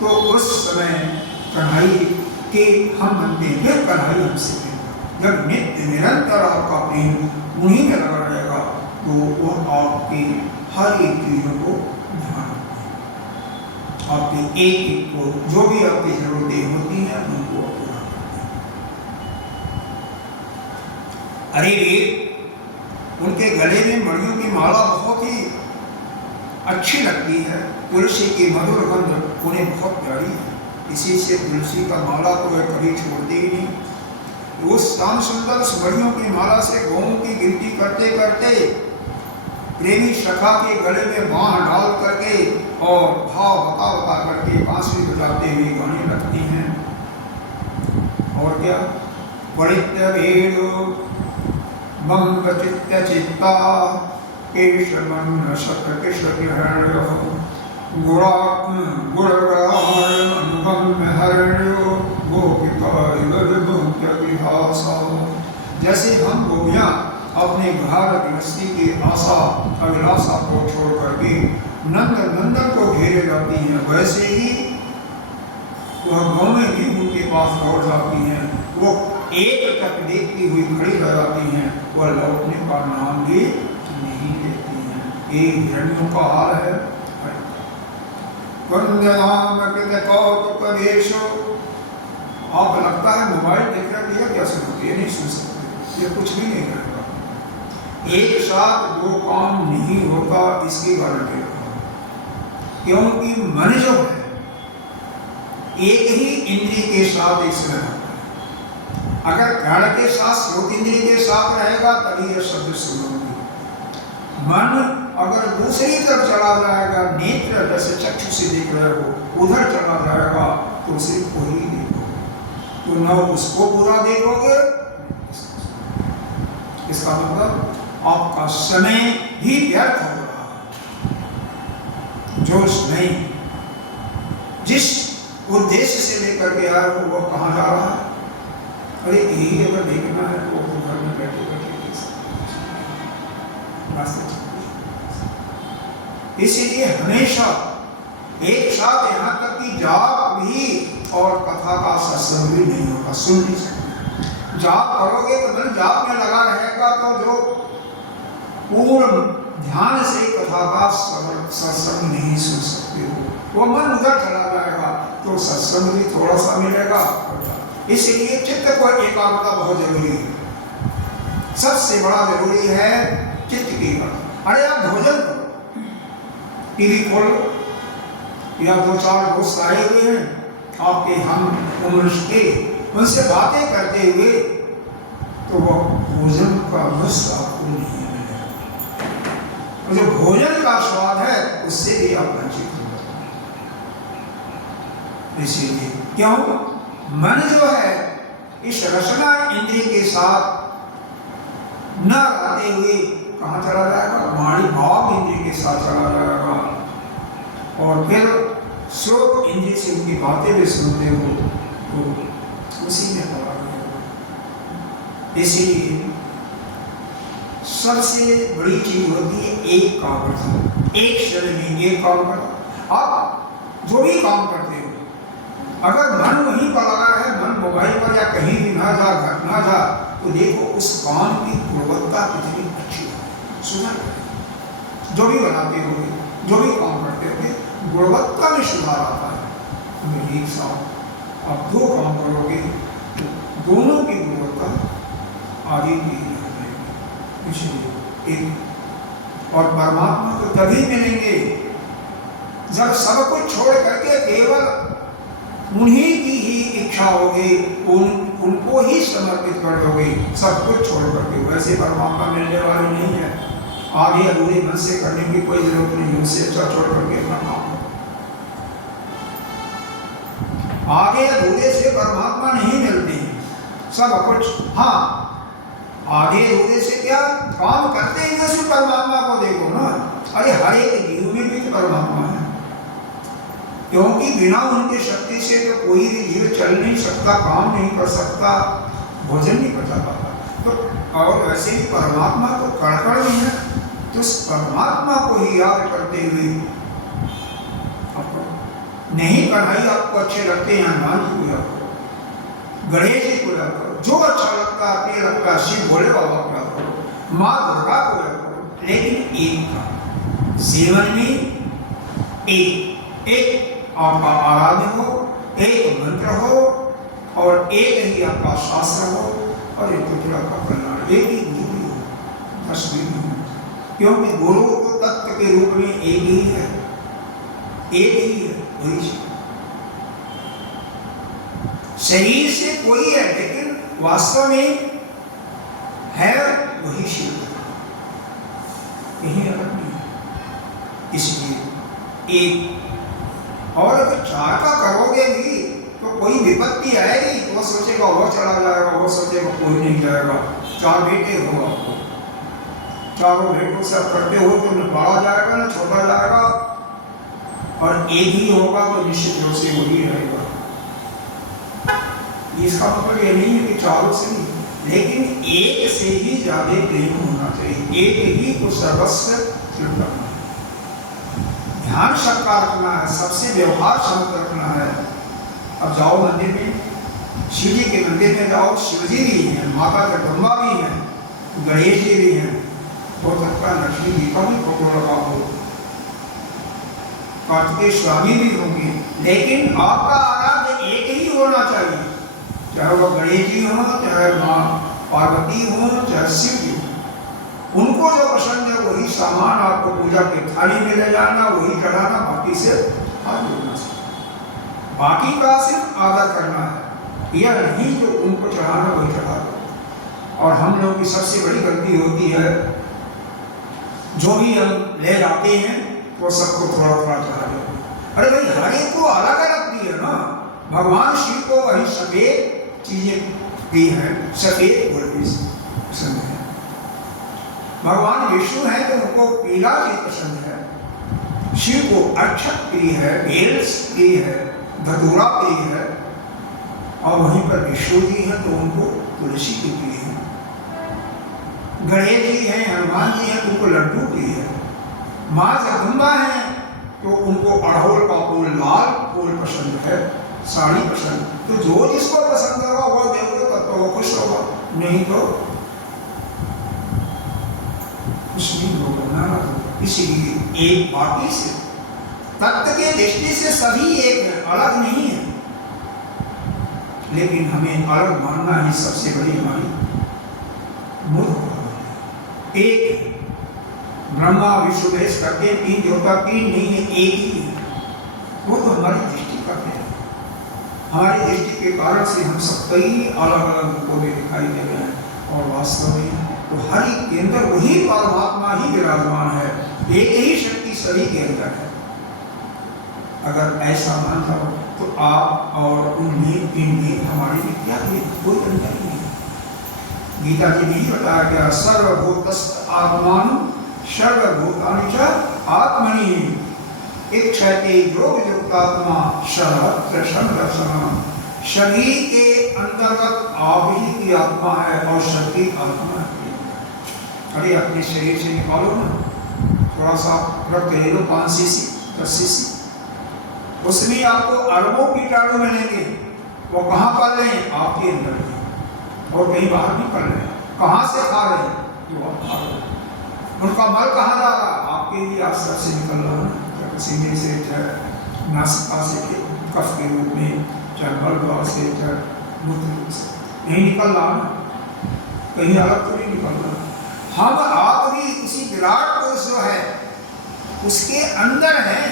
तो उस समय कढ़ाई के हम बनते हैं, फिर कढ़ाई हमसे जब नित्य निरंतर आपका प्रेम उन्हीं में लगा रहेगा तो वो आपकी हर एक चीजों को ध्यान रखते हैं, आपके एक को जो भी आपकी जरूरतें होती हैं उनको पूरा करते हैं। अरे उनके गले में मणियों की माला बहुत ही अच्छी लगती है, तुलसी की मधुर गंध उन्हें बहुत प्यारी है। इसी से तुलसी का माला तो वह कभी छोड़ती ही नहीं। उस शाम सुंदर स्मरणियों की माला से गौओं की गिनती करते करते प्रेमी सखा के गले में बांह डाल करके और भाव बता बता करके बांसुरी बजाते हुए गाने लगती हैं। और क्या परित्य भेदो मंग चित्त चित्ता केशमन शत किशहरणो जैसे हम गोपियाँ अपने घर गृहस्थी की आशा अभिलाषा को छोड़ करके नंद नंदन को घेरे जाती हैं, वैसे ही वह गौएं भी उनके पास दौड़ जाती हैं। वो एक तक देखती हुई खड़ी रह जाती हैं, वह लौटने का नाम भी नहीं लेती हैं। ये हिरण्यों का हाल है। आप लगता है मोबाइल देख रहे हैं क्या सुनते, ये नहीं सुन सकते, ये कुछ भी नहीं करेगा। एक साथ दो काम नहीं होता, इसकी गारंटी रखो। क्योंकि मन जो है एक ही इंद्रिय के साथ इसमें रहता है। अगर घड़ के साथ श्रोत इंद्रिय के साथ रहेगा तभी यह शब्द सुनोगे। मन अगर दूसरी तरफ चला जाएगा, नेत्र जैसे चक्षु से देख रहे हो, उधर चला जाएगा तो उसे कोई देखोगे, तो न उसको पूरा देखोगे। इसका मतलब आपका समय ही व्यर्थ हो रहा है। जोश नहीं, जिस उद्देश्य से लेकर के आया हो वो कहाँ जा रहा है। अरे यही अगर देखना है तो वो घर में बैठे बैठे देख सकते। इसीलिए हमेशा एक साथ यहाँ तक कि जाप भी और कथा का सत्संग भी नहीं होगा, सुन नहीं सकते। जाप करोगे तो मन जाप में लगा रहेगा, तो जो पूर्ण ध्यान से कथा का सत्संग नहीं सुन सकते हो, वो मन उधर चला जाएगा तो सत्संग भी थोड़ा सा मिलेगा। इसलिए चित्त को एकाग्रता बहुत जरूरी है। सबसे बड़ा जरूरी है चित्त की एकाग्रता। अरे आप भोजन करो, टीवी खोलो, या दो चार दोस्त आए हुए हैं आपके हम उम्र के, उनसे बातें करते हुए, तो वो भोजन का रस आपको नहीं मिलेगा। जो भोजन का स्वाद है उससे भी आप वंचित हो जाते। इसीलिए क्यों, मन जो है इस रसना इंद्रिय के साथ न रहते हुए कहाँ चला जाएगा, वाणी भाव इंद्रिय के साथ चला जाएगा। और फिर श्रोत इंद्रिय से उनकी बातें भी सुनते हो तो उसी में पड़ा रहेगा। इसीलिए सबसे बड़ी चीज होती है एक काम करना, एक शरीर में एक काम करना। आप जो भी काम करते हो, अगर मन वहीं पर लगा है, मन मोबाइल पर या कहीं भी ना जा, घर ना जा, तो देखो उस काम की गुणवत्ता कितनी अच्छी है। सुधार जो भी बनाते हो, जो भी काम करते हो, गुणवत्ता में सुधार आता है। एक साथ आप दो काम करोगे तो दोनों की गुणवत्ता आगे की हो जाएगी। इसलिए एक और परमात्मा को तभी मिलेंगे जब सब कुछ छोड़ करके केवल उन्हीं की ही इच्छा होगी, उनको ही समर्पित कर दोगे, सब कुछ छोड़ करके। वैसे परमात्मा मिलने वाले नहीं है। आगे अधूरे मन से करने की कोई जरूरत नहीं, उससे अच्छा छोड़ करके अपना काम करो। आगे अधूरे से परमात्मा नहीं मिलते हैं सब कुछ। हाँ, आगे अधूरे से क्या काम करते हैं, उसमें परमात्मा को देखो ना। अरे हर एक जीव में भी तो परमात्मा है, क्योंकि बिना उनकी शक्ति से तो कोई भी जीव चल नहीं सकता, काम नहीं कर सकता, भोजन नहीं पचा पाता। तो और वैसे ही परमात्मा तो कड़कड़ में है, तो उस परमात्मा को ही याद करते हुए नहीं कन्हैया आपको अच्छे लगते हैं, हनुमान जी को याद करो, गणेश जी को याद करो, जो अच्छा लगता है अपने लगता है, शिव भोले बाबा को याद करो, माँ दुर्गा को याद करो। लेकिन एक का जीवन में एक आपका आराध्य हो, एक मंत्र हो और एक ही आपका शास्त्र हो और एक दूसरा का कल्याण। एक ही गुरु हो, 10 भी नहीं हो, क्योंकि गुरु को तत्व के रूप में एक ही है, एक ही है, वही। शरीर से कोई है लेकिन वास्तव में है वही शिव, यही अलग नहीं है। इसलिए एक और अगर चार का करोगे भी तो कोई विपत्ति आएगी तो वो सोचेगा वो चला जाएगा, वो सोचेगा कोई नहीं जाएगा। चार बेटे हो आपको, चारों बेटों से आप करते हो तो न बड़ा जाएगा ना छोटा जाएगा, और एक ही होगा तो निश्चित रूप से वही रहेगा। इसका मतलब ये नहीं है कि चारों से नहीं, लेकिन एक से ही ज्यादा प्रेम होना चाहिए, एक ही को सर्वस्व करना है, ध्यान सबका रखना है, सबसे व्यवहार शांत रखना है। अब जाओ मंदिर में, शिव जी के मंदिर में जाओ, शिव जी भी हैं, माता जगदम्बा भी हैं, गणेश जी भी हैं, हो सकता है लक्ष्मी जी का भी फोटो लगा हो, कार्तिकेय स्वामी भी होंगे, लेकिन आपका आराध्य एक ही होना चाहिए, चाहे वह गणेश जी हो, चाहे माँ पार्वती हो, चाहे शिव जी हो। उनको जो पसंद है वही सामान आपको पूजा के थाली में ले जाना, वही चढ़ाना, बाकी से हाथ धोना चाहिए। बाकी का सिर्फ आदर करना है, यह नहीं जो उनको चढ़ाना वही चढ़ा दो। और हम लोग की सबसे बड़ी गलती होती है, जो भी हम ले जाते हैं वो सबको थोड़ा थोड़ा चढ़ा देते हैं। अरे भाई हर एक को अलग अलग दी है ना, भगवान शिव को वही सफेद चीजें दी हैं, सफेद गोल्डी पसंद है। भगवान विष्णु है तो उनको पीला चीज पसंद है, शिव को अक्षत प्रिय है, बेल प्रिय है, धतूरा प्रिय है, और वहीं पर विष्णु जी हैं तो उनको तुलसी की प्रिय है, गणेश जी हैं, हनुमान जी हैं तो उनको लड्डू प्रिय है, माँ जगदम्बा हैं तो उनको अड़हुल का फूल, लाल फूल पसंद है, साड़ी पसंद। तो जो जिसको पसंद होगा वो देखो तब तो वो खुश होगा, नहीं तो कुछ नहीं होगा ना। इसीलिए एक बाकी से तत्व के दृष्टि से सभी एक है, अलग नहीं है, लेकिन हमें अलग मानना ही सबसे बड़ी हमारी मूर्ख। एक ब्रह्मा विष्णु महेश करके तीन देवता, तीन नहीं है, एक ही है। वो तो हमारी दृष्टि का है, हमारी दृष्टि के कारण से हम सब कई अलग अलग रूपों में दिखाई दे रहे हैं, और वास्तव में तो हर एक के अंदर वही परमात्मा ही विराजमान है, एक ही शक्ति सभी के अंदर है। अगर ऐसा मान जाओ तो आप और उनमें इनमें हमारे में क्या कोई अंतर नहीं है। गीता जी में ही बताया गया, सर्वभूतस्थ आत्मान सर्वभूतानि च आत्मनि इच्छते योग युक्तात्मा सर्वत्र संदर्शनम। शरीर के अंतर्गत आप ही की आत्मा है और शक्ति आत्मा है। अरे अपने शरीर से निकालो ना, थोड़ा सा रक्त ले लो, 5 सीसी 10 सीसी, उसमें आपको अरबों कीटाणु मिलेंगे। वो कहाँ पल रहे हैं? आपके अंदर ही, और कहीं बाहर नहीं पल रहे हैं। कहाँ से खा रहे हैं? जो आप खा रहे हैं। उनका मल कहाँ जा रहा? आपके ही आस्था से निकल रहा है, सीने से, चाहे नासिका से कफ के रूप में, चाहे मलद्वार से, चाहे मूत्र से, नहीं निकल रहा ना, कहीं अलग तो नहीं निकल रहा। हम आप भी उसी विराट पुरुष जो है उसके अंदर है,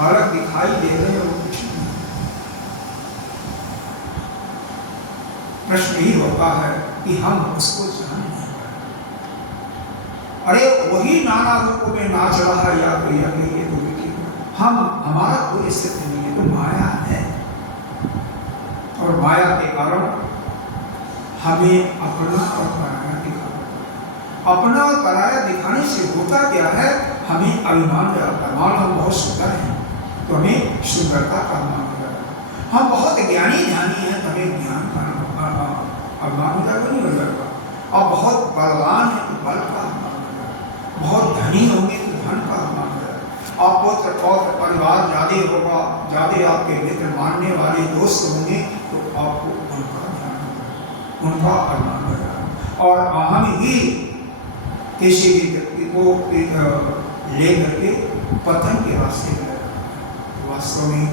अलग दिखाई दे रहे हैं वो कुछ नहीं। प्रश्न यही होता है कि हम उसको जान नहीं पाए। अरे वही नाना रूपों में नाच रहा है, या तो ये तो देखिए, हम हमारा कोई स्थिति नहीं है, तो माया है, और माया के कारण हमें अपना और पराया दिखाना। अपना और पराया दिखाने से होता क्या है? हमें अभिमान रहता है। मान हम बहुत सुंदर हैं तो हमें सुंदरता का अभिमान हो जाएगा। हम बहुत ज्ञानी ध्यानी हैं तो हमें ज्ञान का अभिमान हो जाएगा, नहीं हो जाएगा। और बहुत बलवान है तो बल का अभिमान हो जाएगा। बहुत धनी होंगे तो धन का अभिमान हो जाएगा। और पुत्र पौत्र परिवार ज़्यादा होगा, ज़्यादा आपके मित्र मानने वाले दोस्त होंगे तो आपको उनका ध्यान होगा, उनका अभिमान हो जाएगा। और हम ही किसी भी व्यक्ति को ले करके पतन के रास्ते में, वास्तव में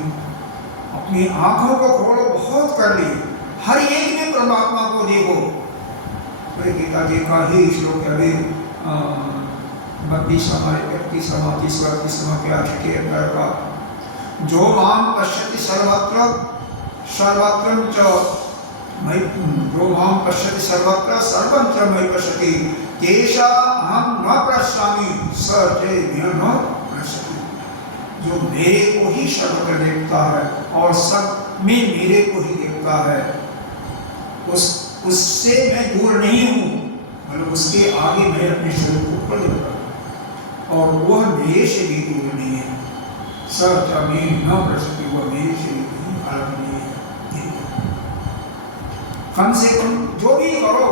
अपनी आंखों को खोलो, बहुत कर ली, हर एक में परमात्मा को देखो। गीता जी का ही श्लोक अभी 32 के 8 का, जो माम पश्यति सर्वत्र सर्वत्रं च मयि जो मां पश्यति सर्वत्र सर्वं च मयि पश्यति तेषा अहं न पश्यामि स च न पश्यति। जो मेरे को ही सर्वत्र देखता है और सब में मेरे को ही देखता है, उससे मैं दूर नहीं हूँ, मतलब उसके आगे मैं अपने शरीर को ऊपर लेता हूँ और वह मेरे से भी दूर नहीं है। सच में न पश्यति, वह मेरे से भी अलग नहीं है। कम से कम जो भी करो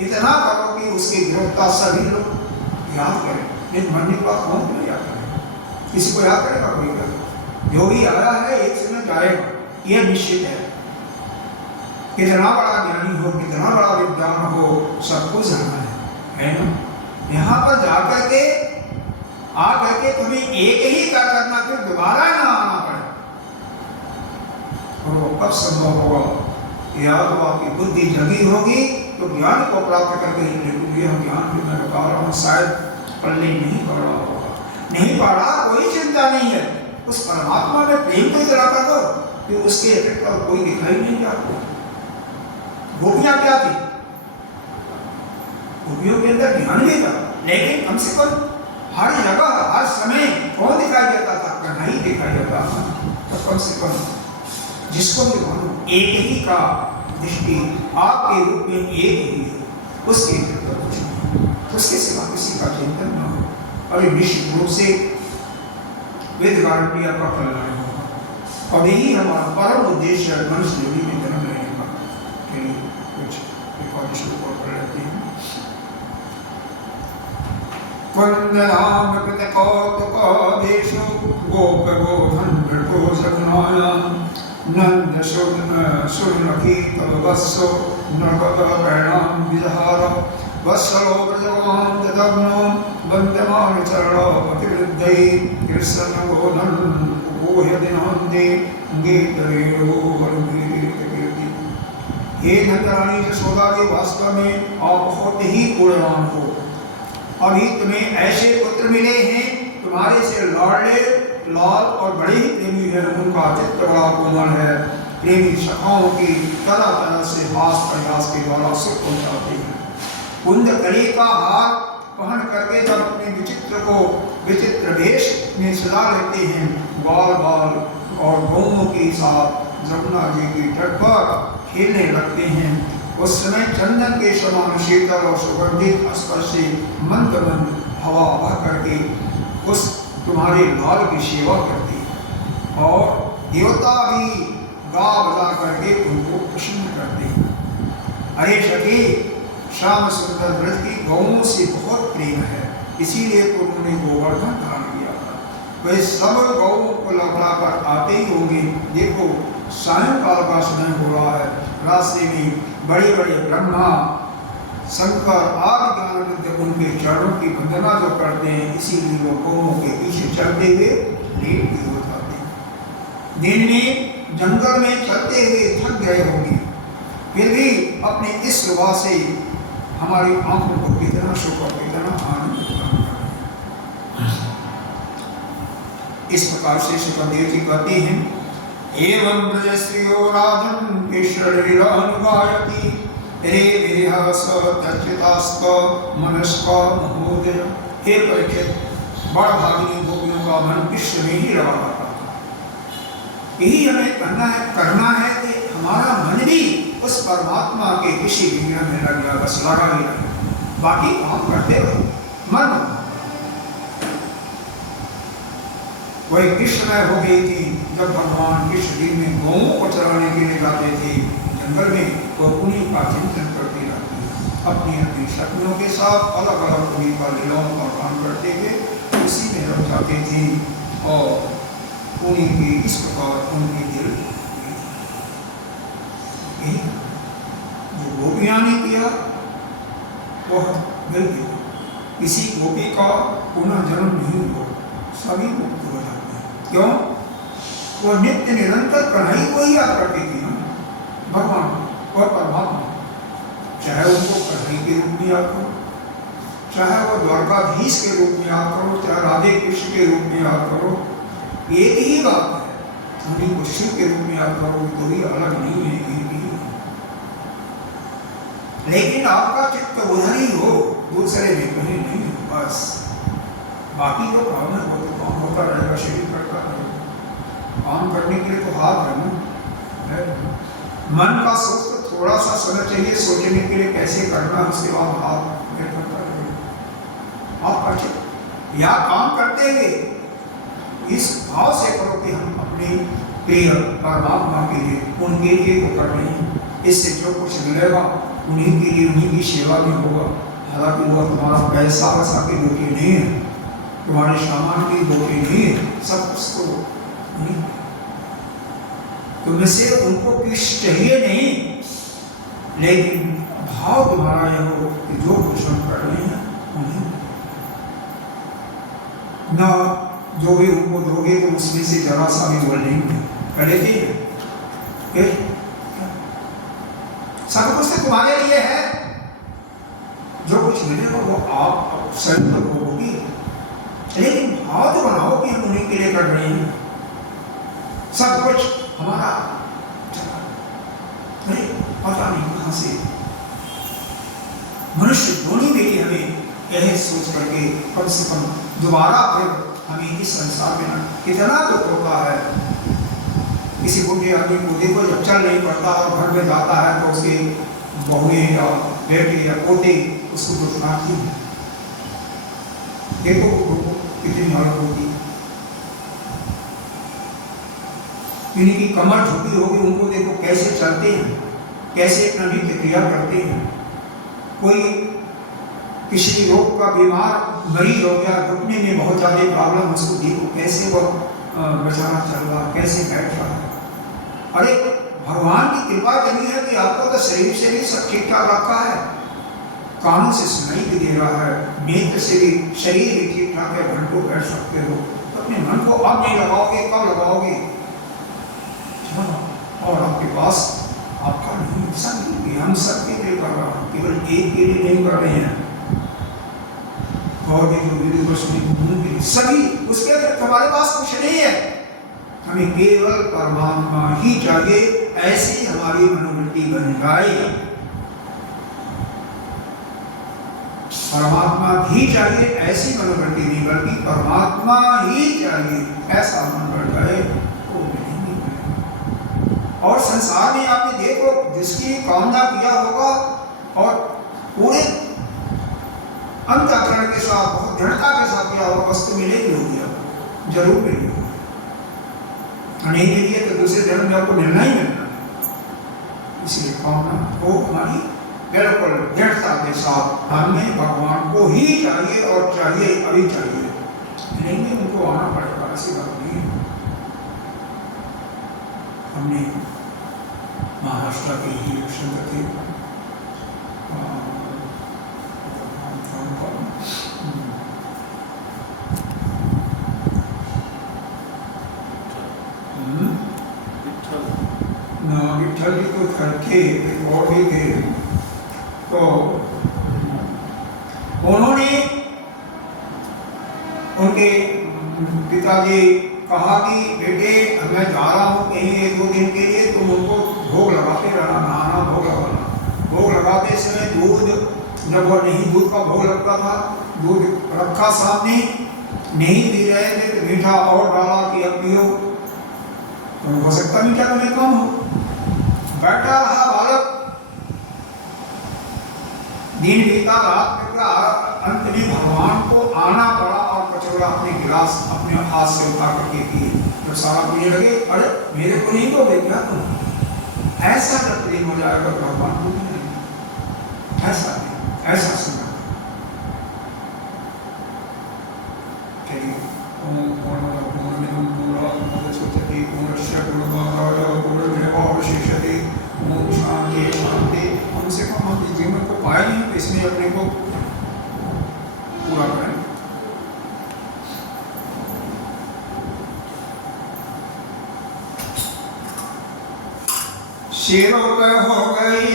इतना करो कि उसकी विरोधता सभी लोग याद करें। लेकिन मरने के बाद कौन नहीं याद करेगा? किसी को याद करेगा कोई करेगा? जो भी आया है एक समय जाएगा, यह निश्चित है। कितना बड़ा ज्ञानी हो, कितना बड़ा विद्वान हो, सबको जाना है ना? यहाँ पर जाकर के आकर के तुम्हें एक ही क्या करना, फिर दोबारा ना आना पड़े। और वो कब संभव होगा? याद हो आपकी बुद्धि जगी होगी तो ज्ञान को प्राप्त करके ही निकलोगे। हम ज्ञान भी मैं बता रहा हूँ, शायद पढ़ने नहीं पढ़ रहा होगा, नहीं पढ़ा कोई चिंता नहीं है। उस परमात्मा में प्रेम को इतना कर दो कि उसके इफेक्ट पर कोई दिखाई नहीं आपको। गोपियां क्या थी? गोपियों के अंदर ध्यान भी था, लेकिन कम से कम हर जगह हर समय कौन दिखाई देता था? कन्हई दिखाई देता था। तो कम से कम जिसको भी मानो एक ही का दृष्टि आपके रूप में एक ही है, उसके कुछ नहीं, उसके सिवा किसी का चिंतन न हो। और निश्चित रूप से वेद गारंटी आपका कल्याण होगा। और यही हमारा परम उद्देश्य मनुष्य योनि में जन्म लेने का। कुछ रिकॉर्ड शुरू कर लेते हैं। वंदनाम कृत कौतुकादेशो गोप गोधन भृतो सगुणायाम नंद सुरनखी तव वत्सो नगद प्रणाम विजहार वत्सलो ब्रजवान ददग्नो वंदमान चरणो पतिवृद्धै कृष्ण गोधन उपोह्य दिनांदे गीतरेणो वरुणीर्कीर्ति। हे नंदरानी यशोदा जी, वास्तव में आप बहुत ही गुणवान हो। अभी तुम्हें ऐसे पुत्र मिले हैं, तुम्हारे से लाडले लाल और बड़े ही प्रेमी है, उनका चित्त बड़ा कोमल है। प्रेमी सखाओं की तरह तरह से हास प्रयास के द्वारा सुख पहुंचाते हैं। कुंद कली का हार पहन करके जब अपने विचित्र वेश में सजा लेते हैं, बाल बाल और गौओं के साथ जमुना जी की तट पर खेलने लगते हैं, उस समय चंदन के समान शीतल और सुगंधित स्पर्श से मंद मंद हवा बह करके उस तुम्हारे लाल की सेवा करती है और देवता भी गा बजा करके उनको प्रसन्न करते हैं। अरे सखी, श्याम सुंदर ब्रज की गौओं से बहुत प्रेम है, इसीलिए उन्होंने गोवर्धन धारण किया था। वे सब गौओं को लौटा कर आते ही होंगे। देखो सायंकाल का समय हो रहा है, रास्ते में बड़े बड़े ब्रह्मा शंकर आदि ज्ञानवृद्ध उनके चरणों की वंदना जो करते हैं, इसीलिए वो गौओं के पीछे चलते हुए लेट भी हो जाते हैं। दिन में जंगल में चलते हुए थक गए होंगे, फिर भी अपने इस सुबह से हमारी आंखों को कितना सुख और कितना आनंद प्रदान कर रहे हैं। इस प्रकार से सुखदेव जी कहते हैं, एवं ब्रजश्रियो राजन् केशरीरानुगायति रे विहस तच्युतास्त मनस्का महोदय। हे परीक्षित, बड़ भागिनी गोपियों का मन विश्व में ही रहा था। यही हमें करना है कि हमारा मन भी उस परमात्मा के किसी विग्रह में लग गया, बस लगा ही रहे, बाकी काम करते रहो। मन वही कृष्णमय हो गई थी जब भगवान कृष्ण दिन में गौओं को चराने के लिए जाते थे जंगल में, तो उन्हीं का चिंतन करती रहती है। अपनी अपनी शक्तियों के साथ अलग अलग उन्हीं का लीलाओं का काम करते हुए उसी में रह जाते थे और उन्हीं के इस प्रकार उनके दिल जो गोपियां ने किया वह मिल गया। किसी गोपी का पुनः जन्म नहीं हुआ, सभी मुक्त हो जाते हैं। क्यों? वो नित्य निरंतर कन्हई को ही याद करती थी ना, भगवान और परमात्मा। चाहे उनको कन्हई के रूप में याद करो, चाहे वो द्वारकाधीश के रूप में याद करो, चाहे राधे कृष्ण के रूप में याद करो, एक ही बात है। उन्हीं को शिव के रूप में याद करोगे तो भी अलग नहीं है एक ही। लेकिन आपका चित्त उधर ही हो, दूसरे में कहीं नहीं हो, बस बाकी तो काम है, वो तो काम होता रहेगा, शरीर करता रहेगा। काम करने के लिए तो हाथ है ना, मन का सुख तो थोड़ा सा समय चाहिए सोचने के लिए कैसे करना है, उसके बाद हाथ करता रहेगा। आप अच्छे या काम करते हुए इस भाव से करो कि हम अपने प्रिय परमात्मा के लिए, उनके लिए वो कर रहे हैं, इससे जो कुछ मिलेगा उन्हीं के लिए, उन्हीं की सेवा भी होगा। हालांकि वो तुम्हारा पैसा वैसा की रोटी नहीं है, तुम्हारे सामान की रोटी नहीं है, सब कुछ तो नहीं। तुम्हें से उनको कुछ चाहिए नहीं, लेकिन भाव तुम्हारा यह हो कि जो कुछ हम कर रहे हैं उन्हीं न, जो भी उनको दोगे तो उसमें से जरा सा भी बोल नहीं करेगी। सब कुछ तो तुम्हारे लिए है, जो कुछ मिलेगा वो आप स्वयं तो भोगोगी, लेकिन भाव तो बनाओ कि हम उन्हीं के लिए कर रहे हैं। सब कुछ हमारा चला, अरे पता नहीं कहां से मनुष्य धोनी के लिए हमें यह सोच करके कम से कम दोबारा फिर हमें इस संसार में कितना दुख होता है। किसी बुढ़े आदमी को देखो, जब चल नहीं पड़ता और घर में जाता है तो उसके बहुएं या बेटे या पोते उसको दुखनाती है। देखो कितनी हालत होती है, इनकी कमर झुकी होगी, उनको देखो कैसे चलते हैं, कैसे अपना नित्य क्रिया करते हैं। कोई किसी रोग का बीमार मरीज हो गया, घुटने में बहुत ज्यादा प्रॉब्लम, उसको देखो कैसे वो बेचारा चल रहा, कैसे बैठ रहा है। अरे भगवान की कृपा करी है कि आपको तो शरीर से भी सब ठीक ठाक रखा है, कानों से सुनाई भी दे रहा है, नेत्र से भी शरीर भी ठीक ठाक है, घंटों बैठ सकते हो। अपने मन को अब नहीं लगाओगे, कब लगाओगे? और आपके पास आपका नहीं, सब हम सबके लिए कर रहा हूँ, केवल एक के लिए नहीं कर रहे हैं। और जो सभी उसके अंदर हमारे पास कुछ नहीं है, हमें केवल परमात्मा ही चाहिए। ऐसी हमारी मनोवृत्ति बन जाए, परमात्मा ही चाहिए, ऐसी मनोवृत्ति नहीं बल्कि परमात्मा ही चाहिए, ऐसा मन बढ़ जाए तो नहीं। और संसार में आपने देखो, जिसकी कामना किया होगा और पूरे अंतःकरण के साथ, बहुत दृढ़ता के साथ किया होगा, वस्तु मिलेगी होगी, आपको जरूर मिलेगी। नहीं मिलिए तो दूसरे जन्म में आपको मिलना ही मिलना। इसलिए कामना को हमारी बिल्कुल दृढ़ता के साथ हमें भगवान को ही चाहिए, और चाहिए अभी चाहिए, नहीं उनको आना पड़ेगा, ऐसी बात नहीं। हमने महाराष्ट्र के ही संगत थे, विठल जी तो थे और भी थे, तो उन्होंने उनके पिताजी कहा कि बेटे मैं जा रहा हूँ कहीं 1-2 दिन के लिए, तुम उनको भोग लगाते रहना, नहाना, भोग लगाना। भोग लगाते समय दूध, जब वो नहीं दूध का भोग लगता था, दूध रखा सामने, नहीं पी रहे थे तो मीठा और डाला कि अब पियो, तो हो सकता मीठा तो नहीं कम हो। बैठा रहा बालक, दिन बीता, रात बीता, अंत में भगवान को आना पड़ा और कचौड़ा अपने गिलास अपने हाथ से उठा करके पिए। जब सारा पीने लगे, अरे मेरे को नहीं दोगे क्या तुम? ऐसा जब प्रेम हो जाएगा भगवान को नहीं, ऐसा नहीं, ऐसा सुना। चलिए हमसे कम हम जीवन को पाए नहीं, तो इसमें अपने को पूरा करें। सेवक हो गई